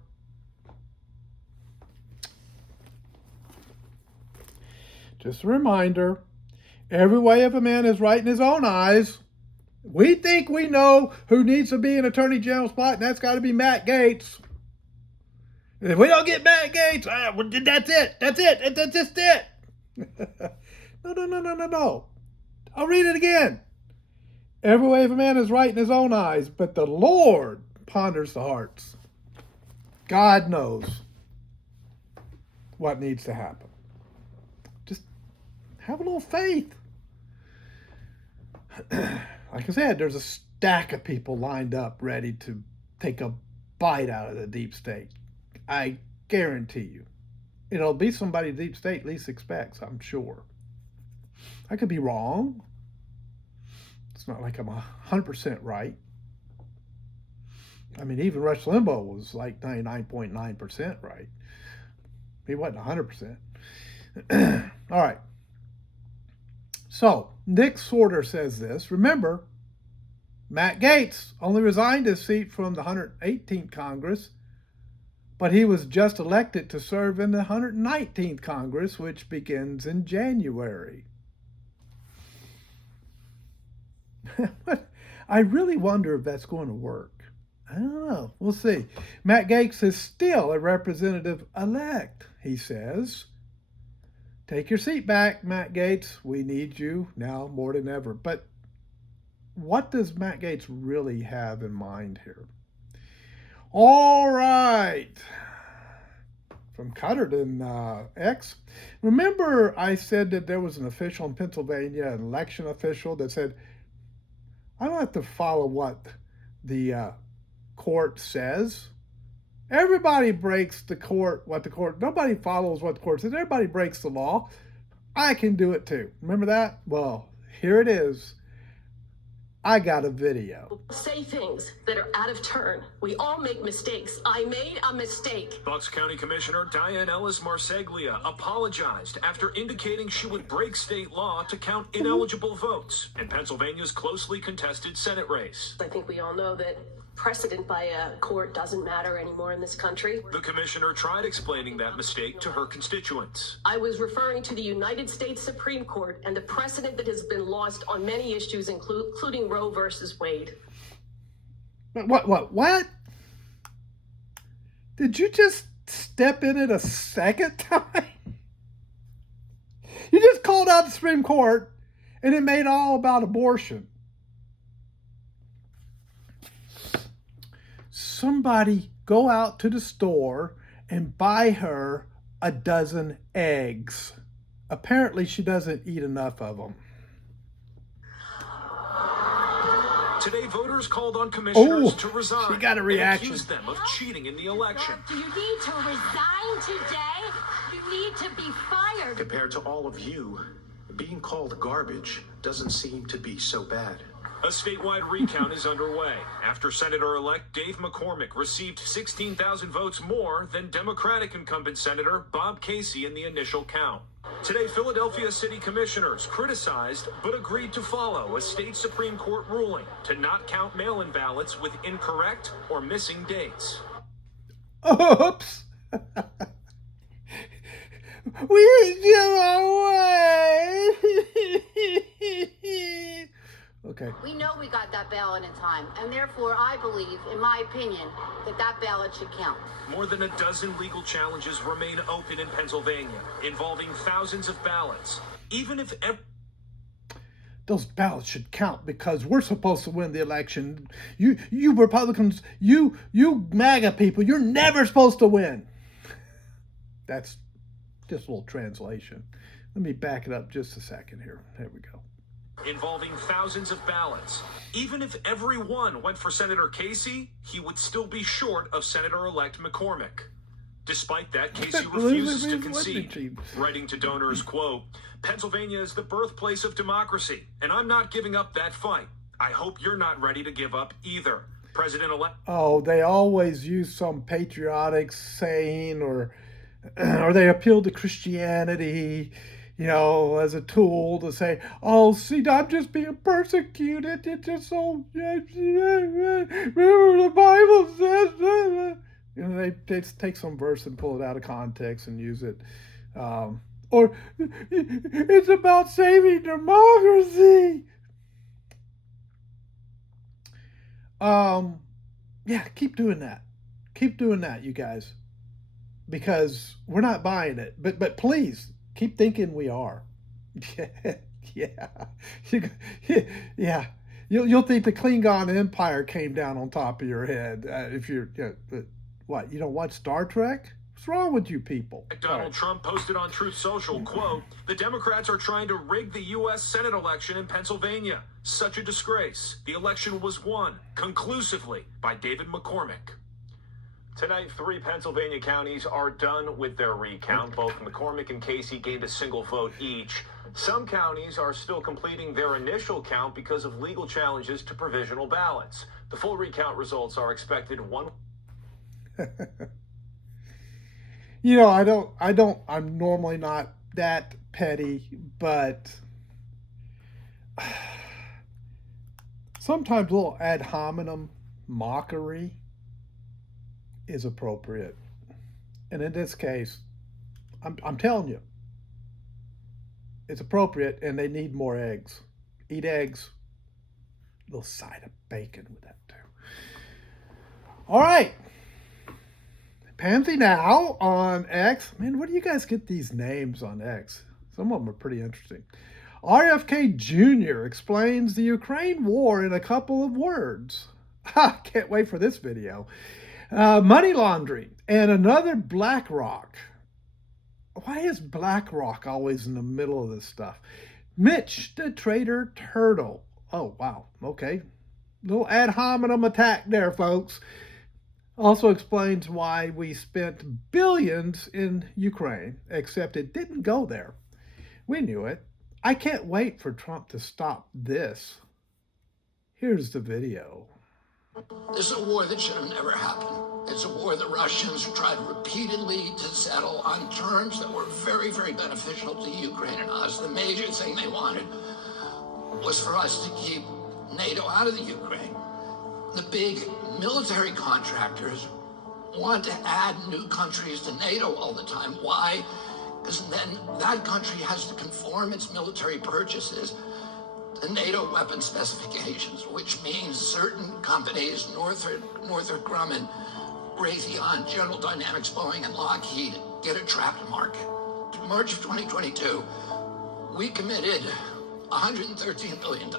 just a reminder, every way of a man is right in his own eyes. We think we know who needs to be an attorney general spot, and that's got to be Matt Gaetz. If we don't get Matt Gaetz, that's it. That's it. That's just it. No. I'll read it again. Every way of a man is right in his own eyes, but the Lord ponders the hearts. God knows what needs to happen. Just have a little faith. Like I said, there's a stack of people lined up ready to take a bite out of the deep state. I guarantee you. It'll be somebody the deep state least expects, I'm sure. I could be wrong. It's not like I'm 100% right. I mean, even Rush Limbaugh was like 99.9% right. He wasn't 100%. All right. So, Nick Sorter says this. Remember, Matt Gaetz only resigned his seat from the 118th Congress, but he was just elected to serve in the 119th Congress, which begins in January. I really wonder if that's going to work. I don't know. We'll see. Matt Gaetz is still a representative-elect, he says. Take your seat back, Matt Gaetz. We need you now more than ever. But what does Matt Gaetz really have in mind here? All right. From Cutterton X. Remember I said that there was an official in Pennsylvania, an election official, that said, I don't have to follow what the court says. Everybody breaks nobody follows what the court says. Everybody breaks the law. I can do it too. Remember that? Well, here it is. I got a video. Say things that are out of turn. We all make mistakes. I made a mistake. Bucks County Commissioner Diane Ellis Marseglia apologized after indicating she would break state law to count ineligible votes in Pennsylvania's closely contested Senate race. I think we all know that precedent by a court doesn't matter anymore in this country. The commissioner tried explaining that mistake to her constituents. I was referring to the United States Supreme Court and the precedent that has been lost on many issues, including Roe versus Wade. What? Did you just step in it a second time? You just called out the Supreme Court and it made all about abortion. Somebody go out to the store and buy her a dozen eggs. Apparently she doesn't eat enough of them. Today, voters called on commissioners to resign. She got a reaction. And accused them of cheating in the election. Do you need to resign today? You need to be fired. Compared to all of you, being called garbage doesn't seem to be so bad. A statewide recount is underway after Senator-elect Dave McCormick received 16,000 votes more than Democratic incumbent Senator Bob Casey in the initial count. Today, Philadelphia City Commissioners criticized but agreed to follow a state Supreme Court ruling to not count mail-in ballots with incorrect or missing dates. Oops! We give away! Okay. We know we got that ballot in time, and therefore I believe, in my opinion, that ballot should count. More than a dozen legal challenges remain open in Pennsylvania, involving thousands of ballots. Even if those ballots should count because we're supposed to win the election. You Republicans, you MAGA people, you're never supposed to win. That's just a little translation. Let me back it up just a second here. There we go. Involving thousands of ballots. Even if every one went for Senator Casey, he would still be short of Senator-elect McCormick. Despite that, Casey refuses to concede, writing to donors, quote, Pennsylvania is the birthplace of democracy, and I'm not giving up that fight. I hope you're not ready to give up either. President-elect. Oh, they always use some patriotic saying or they appeal to Christianity, as a tool to say, oh, see, I'm just being persecuted. It's just so, remember the Bible says, they take some verse and pull it out of context and use it. Or it's about saving democracy. Yeah, keep doing that. Keep doing that, you guys. because we're not buying it. But please keep thinking we are. Yeah, yeah. You'll think the Klingon Empire came down on top of your head if you're what, you don't watch Star Trek? What's wrong with you people? Donald Trump posted on Truth Social, quote, "The Democrats are trying to rig the U.S. Senate election in Pennsylvania. Such a disgrace. The election was won conclusively by David McCormick." Tonight, 3 Pennsylvania counties are done with their recount. Both McCormick and Casey gained a single vote each. Some counties are still completing their initial count because of legal challenges to provisional ballots. The full recount results are expected one. I'm normally not that petty, but sometimes a little ad hominem mockery is appropriate. And in this case, I'm telling you, it's appropriate, and they need more eggs. Eat eggs. A little side of bacon with that too. All right. Panthy Now on X. Man, where do you guys get these names on X? Some of them are pretty interesting. RFK Jr. explains the Ukraine war in a couple of words. Ha, can't wait for this video. Money laundering and another BlackRock. Why is BlackRock always in the middle of this stuff? Mitch the Trader Turtle. Oh, wow. Okay. Little ad hominem attack there, folks. Also explains why we spent billions in Ukraine, except it didn't go there. We knew it. I can't wait for Trump to stop this. Here's the video. This is a war that should have never happened. It's a war the Russians tried repeatedly to settle on terms that were very, very beneficial to Ukraine and us. The major thing they wanted was for us to keep NATO out of the Ukraine. The big military contractors want to add new countries to NATO all the time. Why? Because then that country has to conform its military purchases to NATO weapon specifications, which means certain companies, Northrop Grumman, Raytheon, General Dynamics, Boeing, and Lockheed, get a trapped market. In March of 2022, we committed $113 billion.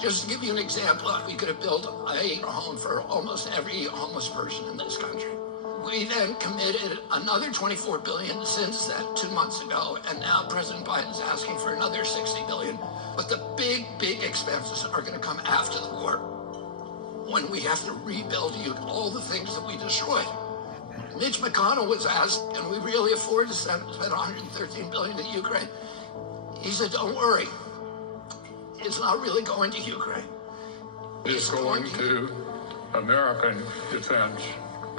Just to give you an example, we could have built a home for almost every homeless person in this country. We then committed another $24 billion since that 2 months ago, and now President Biden's asking for another $60 billion. But the big, big expenses are going to come after the war, when we have to rebuild all the things that we destroyed. Mitch McConnell was asked, can we really afford to spend $113 billion to Ukraine? He said, don't worry. It's not really going to Ukraine. It's going to American defense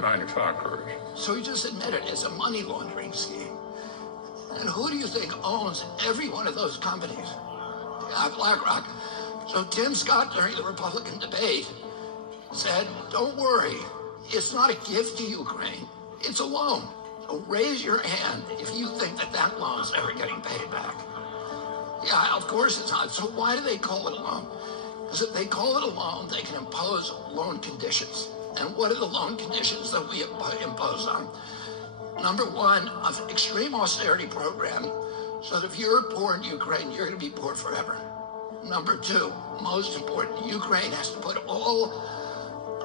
manufacturers. So he just admitted it's a money laundering scheme. And who do you think owns every one of those companies? BlackRock. So Tim Scott, during the Republican debate, said, don't worry, it's not a gift to Ukraine, it's a loan. So raise your hand if you think that that loan's ever getting paid back. Yeah, of course it's not. So why do they call it a loan? Because if they call it a loan, they can impose loan conditions. And what are the loan conditions that we impose on? Number one, an extreme austerity program, so that if you're poor in Ukraine, you're going to be poor forever. Number two, most important, Ukraine has to put all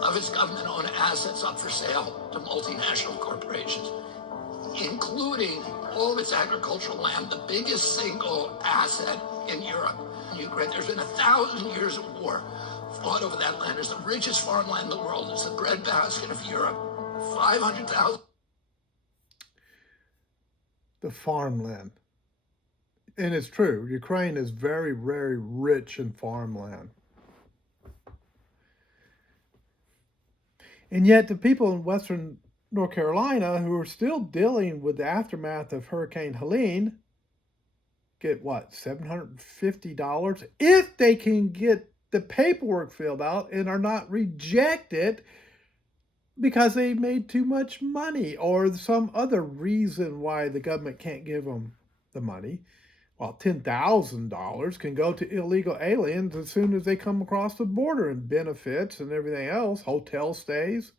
of its government-owned assets up for sale to multinational corporations, including all of its agricultural land, the biggest single asset in Europe. In Ukraine, there's been 1,000 years of war fought over that land. It's the richest farmland in the world. It's the breadbasket of Europe. 500,000. The farmland. And it's true. Ukraine is very, very rich in farmland. And yet the people in Western North Carolina who are still dealing with the aftermath of Hurricane Helene get what, $750 if they can get the paperwork filled out and are not rejected because they made too much money or some other reason why the government can't give them the money. Well, $10,000 can go to illegal aliens as soon as they come across the border, and benefits and everything else, hotel stays.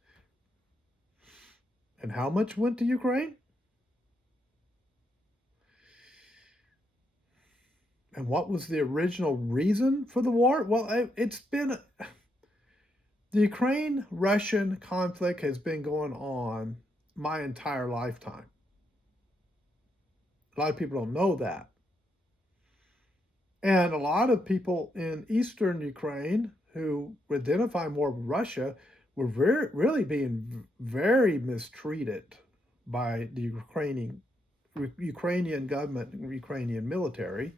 And how much went to Ukraine? And what was the original reason for the war? Well, it's been the Ukraine-Russian conflict has been going on my entire lifetime. A lot of people don't know that. And a lot of people in eastern Ukraine who identify more with Russia were really being very mistreated by the Ukrainian government and Ukrainian military.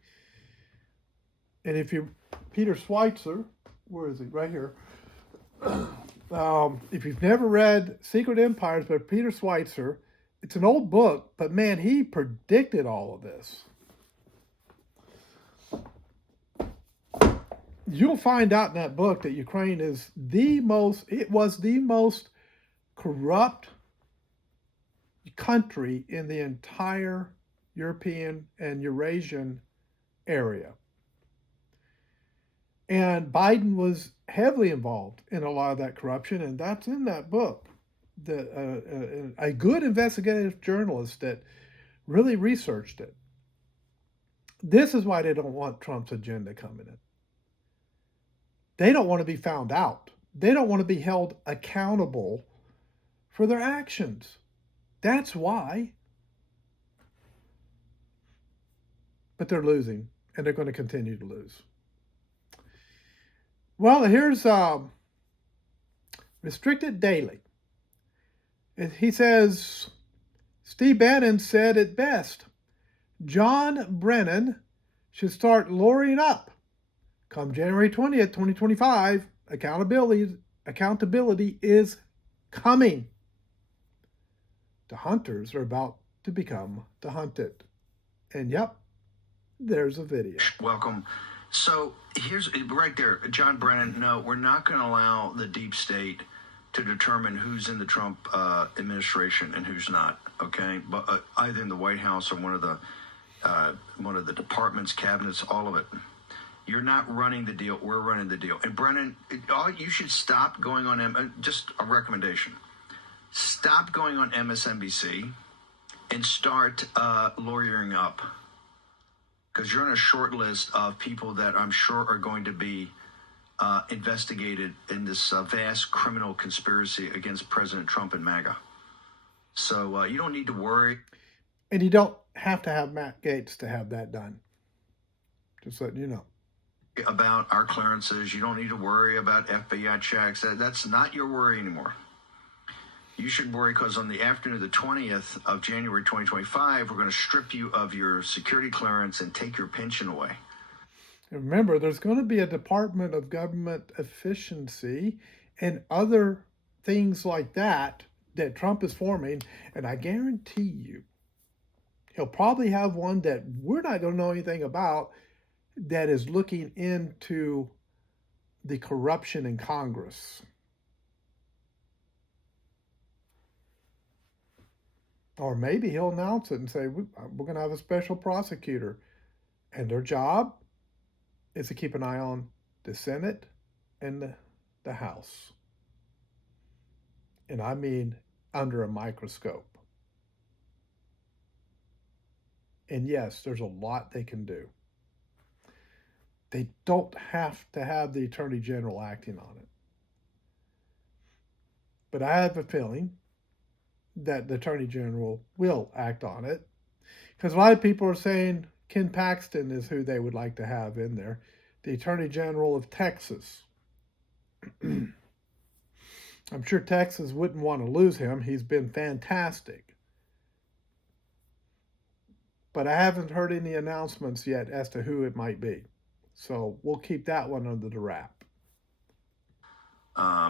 And Peter Schweizer, where is he? Right here. If you've never read Secret Empires by Peter Schweizer, it's an old book, but man, he predicted all of this. You'll find out in that book that Ukraine is it was the most corrupt country in the entire European and Eurasian area. And Biden was heavily involved in a lot of that corruption, and that's in that book. A good investigative journalist that really researched it. This is why they don't want Trump's agenda coming in. They don't want to be found out. They don't want to be held accountable for their actions. That's why. But they're losing, and they're going to continue to lose. Well, here's Restricted Daily. He says, Steve Bannon said it best. John Brennan should start lawyering up. Come January 20th, 2025, accountability is coming. The hunters are about to become the hunted. And yep, there's a video. Welcome. So here's right there, John Brennan. No, we're not going to allow the deep state to determine who's in the Trump administration and who's not. Okay, but either in the White House or one of the departments, cabinets, all of it. You're not running the deal. We're running the deal. And Brennan, you should stop going on. Just a recommendation: stop going on MSNBC and start lawyering up. Because you're on a short list of people that I'm sure are going to be investigated in this vast criminal conspiracy against President Trump and MAGA. So you don't need to worry. And you don't have to have Matt Gaetz to have that done. Just letting you know. About our clearances. You don't need to worry about FBI checks. That's not your worry anymore. You should worry because on the afternoon of the 20th of January 2025, we're going to strip you of your security clearance and take your pension away. And remember, there's going to be a Department of Government Efficiency and other things like that Trump is forming. And I guarantee you, he'll probably have one that we're not going to know anything about that is looking into the corruption in Congress. Or maybe he'll announce it and say, we're going to have a special prosecutor. And their job is to keep an eye on the Senate and the House. And I mean under a microscope. And yes, there's a lot they can do. They don't have to have the Attorney General acting on it. But I have a feeling that the Attorney General will act on it. Because a lot of people are saying Ken Paxton is who they would like to have in there. The Attorney General of Texas. I'm sure Texas wouldn't want to lose him. He's been fantastic. But I haven't heard any announcements yet as to who it might be. So we'll keep that one under the wrap.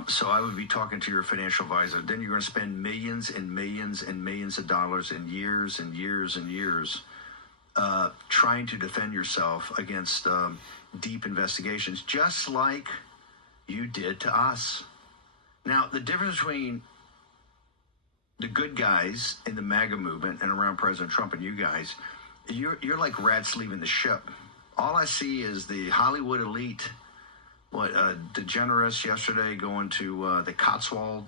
So I would be talking to your financial advisor. Then you're going to spend millions and millions and millions of dollars and years and years and years trying to defend yourself against deep investigations, just like you did to us. Now, the difference between the good guys in the MAGA movement and around President Trump and you guys, you're like rats leaving the ship. All I see is the Hollywood elite, DeGeneres yesterday going to the Cotswold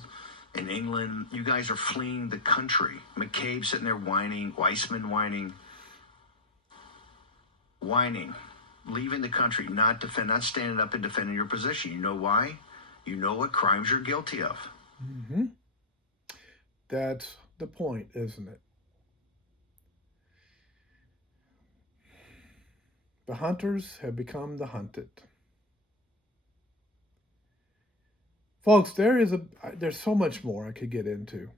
in England. You guys are fleeing the country. McCabe sitting there whining, Weissman whining, leaving the country, not standing up and defending your position. You know why? You know what crimes you're guilty of. Mm-hmm. That's the point, isn't it? The hunters have become the hunted. Folks, there's so much more I could get into,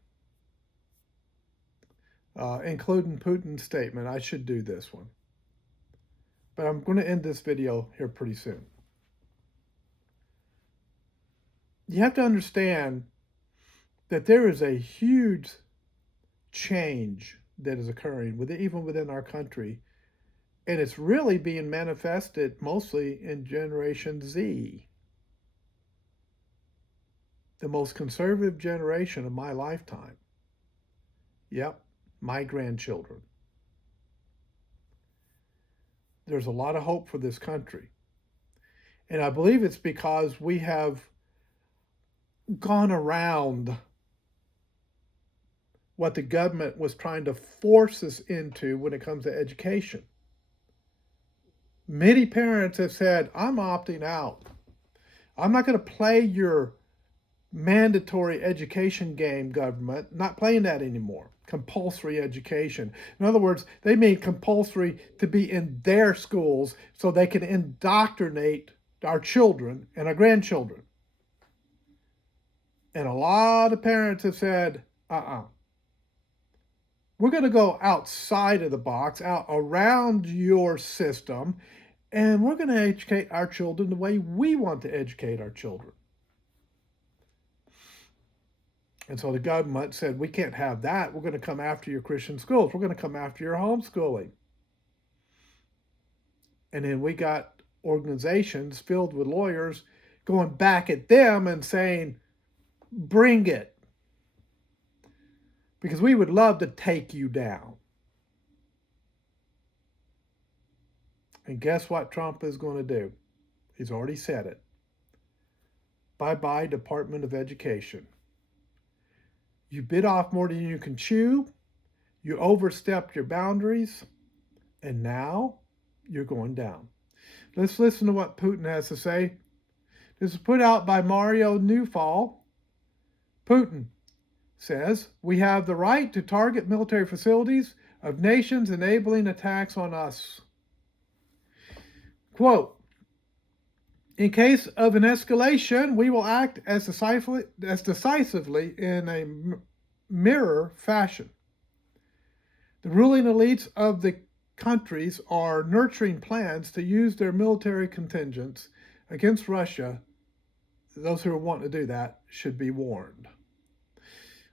including Putin's statement. I should do this one. But I'm going to end this video here pretty soon. You have to understand that there is a huge change that is occurring even within our country. And it's really being manifested mostly in Generation Z. The most conservative generation of my lifetime. Yep, my grandchildren. There's a lot of hope for this country. And I believe it's because we have gone around what the government was trying to force us into when it comes to education. Many parents have said, I'm opting out. I'm not going to play your mandatory education game, government. Not playing that anymore. Compulsory education. In other words, they made compulsory to be in their schools so they can indoctrinate our children and our grandchildren. And a lot of parents have said, we're going to go outside of the box, out around your system, and we're going to educate our children the way we want to educate our children. And so the government said, we can't have that. We're going to come after your Christian schools. We're going to come after your homeschooling. And then we got organizations filled with lawyers going back at them and saying, bring it. Because we would love to take you down. And guess what Trump is going to do? He's already said it. Bye-bye, Department of Education. You bit off more than you can chew. You overstepped your boundaries. And now you're going down. Let's listen to what Putin has to say. This is put out by Mario Newfall. Putin says, we have the right to target military facilities of nations enabling attacks on us. Quote, in case of an escalation, we will act as decisively in a mirror fashion. The ruling elites of the countries are nurturing plans to use their military contingents against Russia. Those who want to do that should be warned.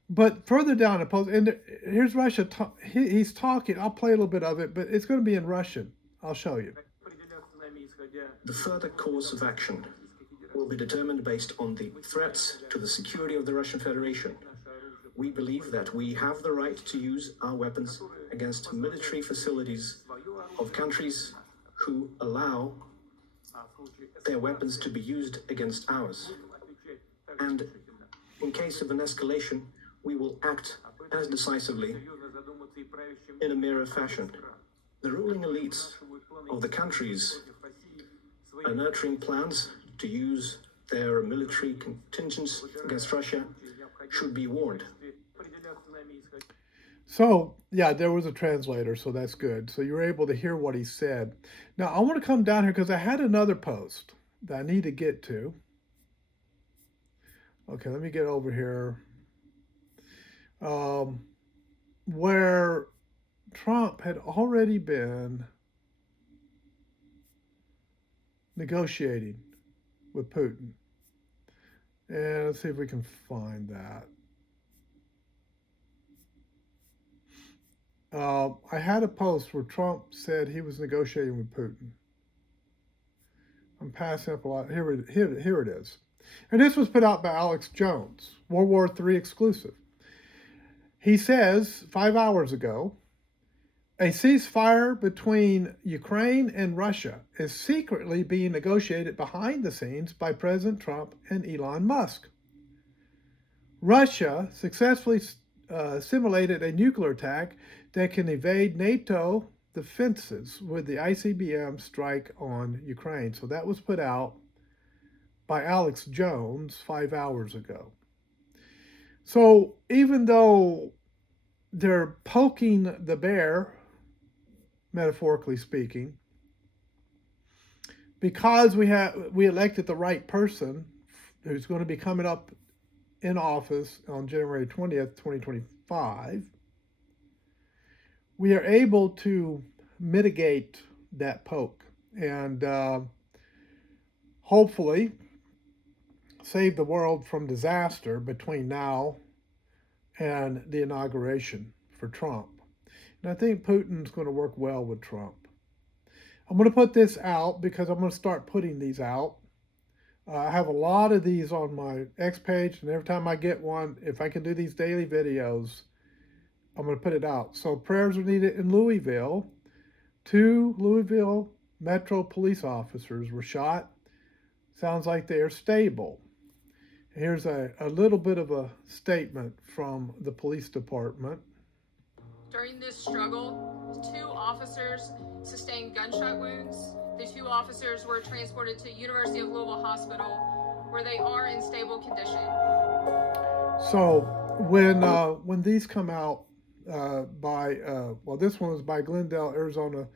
But further down the post, and here's Russia. He's talking. I'll play a little bit of it, but it's going to be in Russian. I'll show you. The further course of action will be determined based on the threats to the security of the Russian Federation. We believe that we have the right to use our weapons against military facilities of countries who allow their weapons to be used against ours. And in case of an escalation, we will act as decisively in a mirror fashion. The ruling elites of the countries are nurturing plans to use their military contingents against Russia should be warned. So, yeah, there was a translator, so that's good. So you were able to hear what he said. Now, I want to come down here because I had another post that I need to get to. Okay, let me get over here. Where Trump had already been negotiating with Putin. And let's see if we can find that. I had a post where Trump said he was negotiating with Putin. I'm passing up a lot. Here it is. And this was put out by Alex Jones, World War III exclusive. He says, 5 hours ago, a ceasefire between Ukraine and Russia is secretly being negotiated behind the scenes by President Trump and Elon Musk. Russia successfully simulated a nuclear attack that can evade NATO defenses with the ICBM strike on Ukraine. So that was put out by Alex Jones 5 hours ago. So even though they're poking the bear, metaphorically speaking, because we elected the right person who's going to be coming up in office on January 20th, 2025, we are able to mitigate that poke and hopefully save the world from disaster between now and the inauguration for Trump. And I think Putin's going to work well with Trump. I'm going to put this out because I'm going to start putting these out. I have a lot of these on my X page, and every time I get one, if I can do these daily videos, I'm going to put it out. So prayers are needed in Louisville. 2 Louisville Metro police officers were shot. Sounds like they are stable. Here's a little bit of a statement from the police department. During this struggle, 2 officers sustained gunshot wounds. The 2 officers were transported to University of Louisville Hospital, where they are in stable condition. So when these come out this one was by Glendale, Arizona,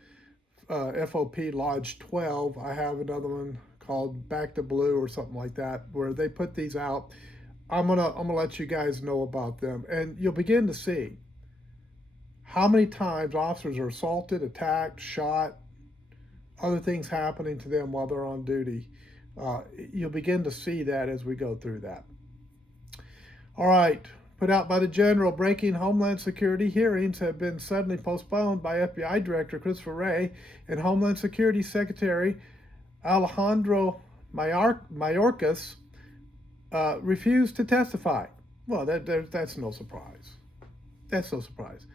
FOP Lodge 12. I have another one called Back to Blue or something like that, where they put these out. I'm gonna let you guys know about them, and you'll begin to see how many times officers are assaulted, attacked, shot, other things happening to them while they're on duty. You'll begin to see that as we go through that. All right, put out by the General, breaking Homeland Security hearings have been suddenly postponed by FBI Director Christopher Wray and Homeland Security Secretary Alejandro Mayorkas refused to testify. Well, that's no surprise. That's no surprise.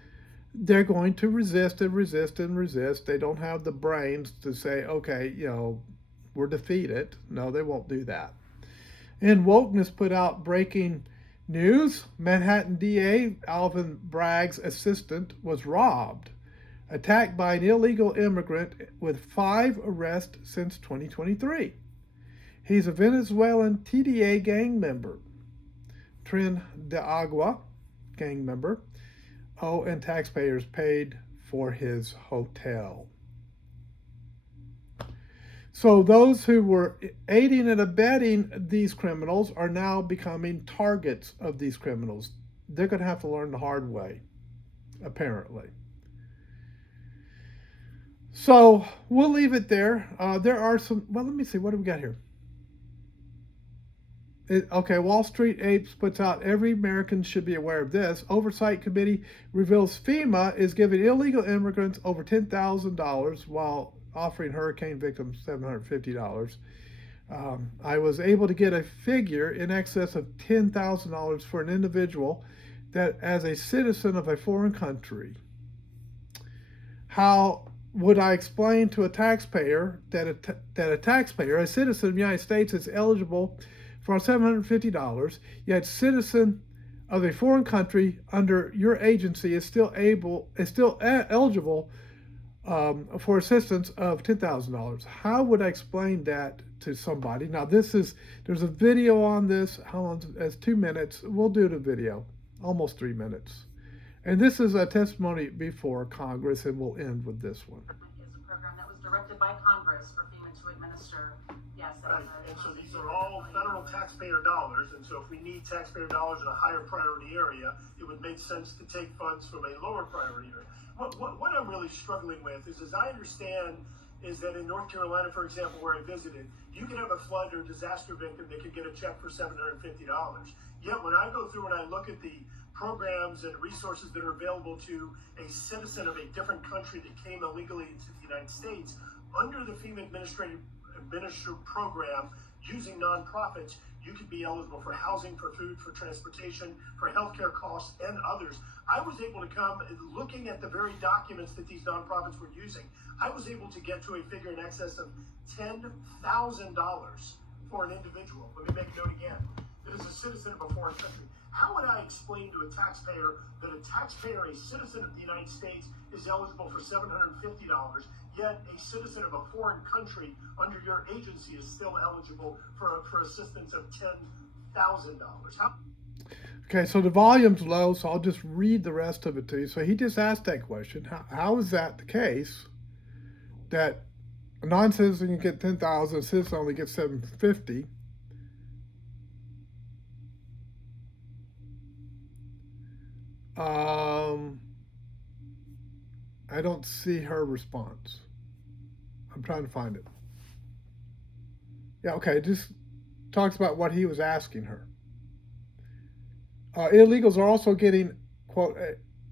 They're going to resist and resist and resist. They don't have the brains to say, okay, we're defeated. No, they won't do that. And Wokeness put out breaking news. Manhattan DA Alvin Bragg's assistant was robbed. Attacked by an illegal immigrant with 5 arrests since 2023. He's a Venezuelan TDA gang member. Tren de Agua gang member. Oh, and taxpayers paid for his hotel. So those who were aiding and abetting these criminals are now becoming targets of these criminals. They're going to have to learn the hard way, apparently. So we'll leave it there. There are some, let me see, what do we got here? Wall Street Apes puts out, every American should be aware of this. Oversight Committee reveals FEMA is giving illegal immigrants over $10,000 while offering hurricane victims $750. I was able to get a figure in excess of $10,000 for an individual that, as a citizen of a foreign country. How would I explain to a taxpayer that a taxpayer, a citizen of the United States, is eligible for $750, yet citizen of a foreign country under your agency is still eligible for assistance of $10,000? How would I explain that to somebody? Now there's a video on this. How long? It's 2 minutes. We'll do the video, almost 3 minutes. And this is a testimony before Congress, and we'll end with this one. Is a program that was directed by Congress for FEMA to administer. Yes. Right. And so these are all federal taxpayer dollars, and so if we need taxpayer dollars in a higher priority area, it would make sense to take funds from a lower priority area. What I'm really struggling with is, as I understand, is that in North Carolina, for example, where I visited, you can have a flood or disaster victim that could get a check for $750. Yet when I go through and I look at the programs and resources that are available to a citizen of a different country that came illegally into the United States, under the FEMA administered program, using nonprofits, you could be eligible for housing, for food, for transportation, for healthcare costs, and others. I was able to come, looking at the very documents that these nonprofits were using, I was able to get to a figure in excess of $10,000 for an individual. Let me make a note again. that is a citizen of a foreign country. How would I explain to a taxpayer that a taxpayer, a citizen of the United States, is eligible for $750, yet a citizen of a foreign country under your agency is still eligible for assistance of $10,000? Okay, so the volume's low, so I'll just read the rest of it to you. So he just asked that question. How is that the case that a non-citizen can get $10,000, a citizen only gets $750? I don't see her response. I'm trying to find it. Yeah, okay, it just talks about what he was asking her. Illegals are also getting, quote,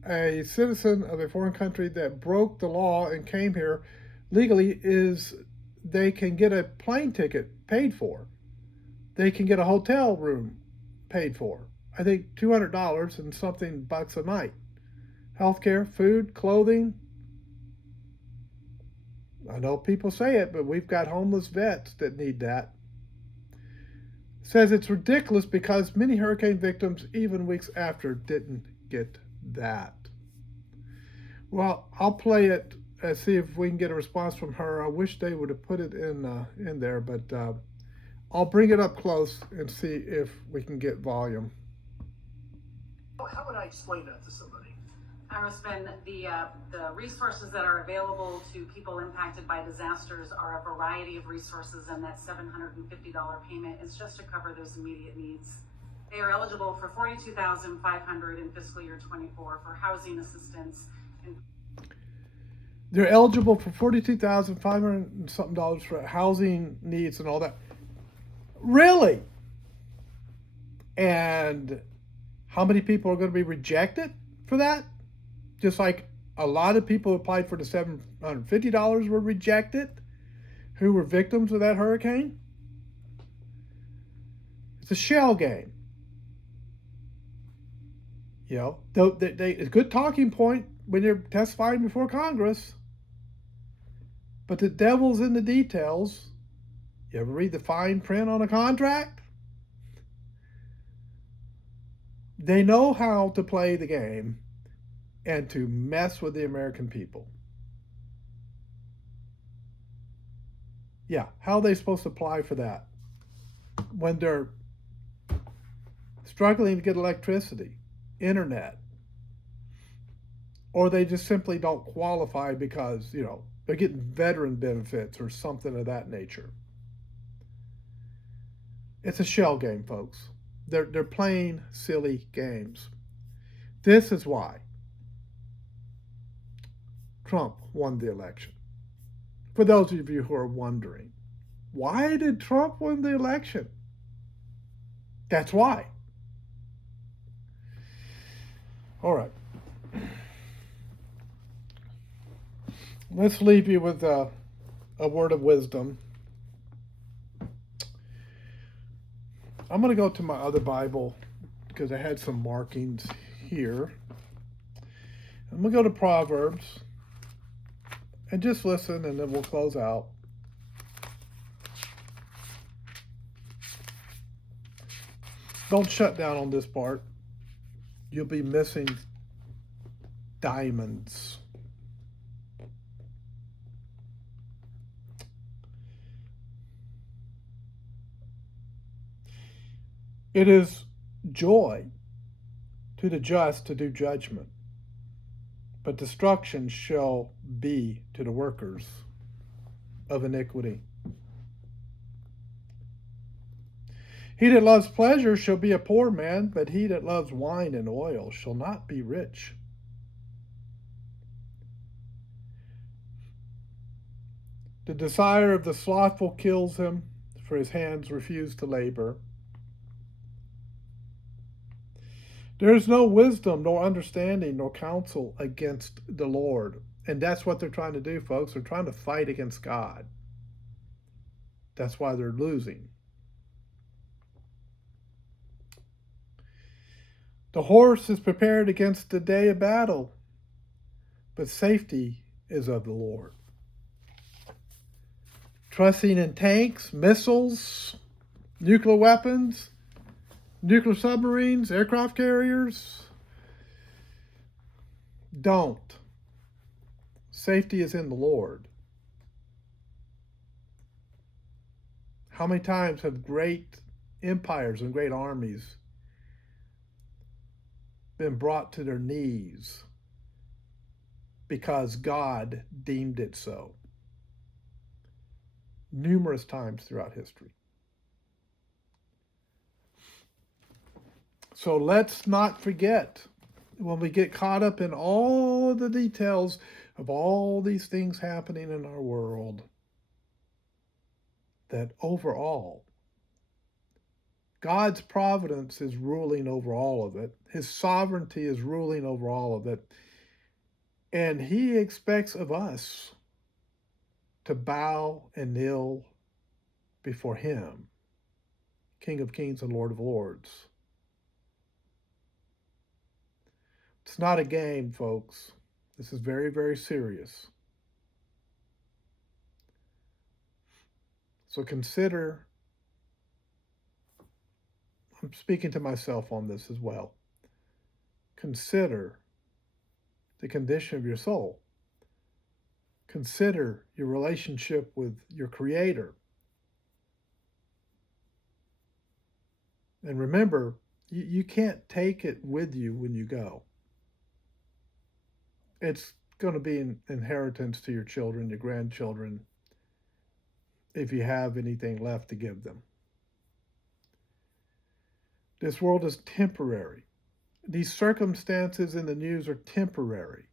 a citizen of a foreign country that broke the law and came here legally is they can get a plane ticket paid for. They can get a hotel room paid for. I think $200 and something bucks a night. Healthcare, food, clothing. I know people say it, but we've got homeless vets that need that. Says it's ridiculous because many hurricane victims, even weeks after, didn't get that. Well, I'll play it and see if we can get a response from her. I wish they would have put it in there, but I'll bring it up close and see if we can get volume. How would I explain that to somebody? Congressman, the resources that are available to people impacted by disasters are a variety of resources, and that $750 payment is just to cover those immediate needs. They are eligible for $42,500 in fiscal year 24 for housing assistance. They're eligible for $42,500 and something for housing needs and all that. Really? And how many people are going to be rejected for that? Just like a lot of people who applied for the $750 were rejected, who were victims of that hurricane. It's a shell game. You know, it's a good talking point when you're testifying before Congress. But the devil's in the details. You ever read the fine print on a contract? They know how to play the game and to mess with the American people. Yeah, how are they supposed to apply for that when they're struggling to get electricity, internet, or they just simply don't qualify because, you know, they're getting veteran benefits or something of that nature? It's a shell game, folks. They're playing silly games. This is why Trump won the election. For those of you who are wondering, why did Trump win the election? That's why. All right. Let's leave you with a word of wisdom. I'm going to go to my other Bible because I had some markings here. I'm going to go to Proverbs and just listen, and then we'll close out. Don't shut down on this part. You'll be missing diamonds. It is joy to the just to do judgment, but destruction shall be to the workers of iniquity. He that loves pleasure shall be a poor man, but he that loves wine and oil shall not be rich. The desire of the slothful kills him, for his hands refuse to labor. There is no wisdom, nor understanding, nor counsel against the Lord. And that's what they're trying to do, folks. They're trying to fight against God. That's why they're losing. The horse is prepared against the day of battle, but safety is of the Lord. Trusting in tanks, missiles, nuclear weapons, nuclear submarines, aircraft carriers. Don't. Safety is in the Lord. How many times have great empires and great armies been brought to their knees because God deemed it so? Numerous times throughout history. So let's not forget, when we get caught up in all of the details of all these things happening in our world, that overall, God's providence is ruling over all of it. His sovereignty is ruling over all of it. And he expects of us to bow and kneel before him, King of Kings and Lord of Lords. It's not a game, folks. This is very, very serious. So consider, I'm speaking to myself on this as well. Consider the condition of your soul. Consider your relationship with your Creator. And remember, you can't take it with you when you go. It's going to be an inheritance to your children, your grandchildren, if you have anything left to give them. This world is temporary. These circumstances in the news are temporary.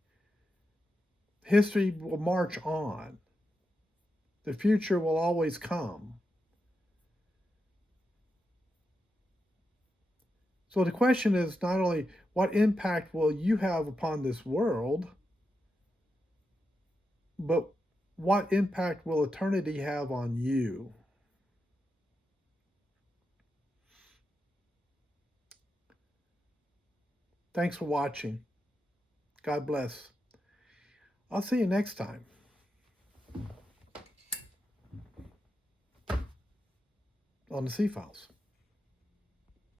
History will march on. The future will always come. So the question is not only what impact will you have upon this world, but what impact will eternity have on you? Thanks for watching. God bless. I'll see you next time. On the C-Files.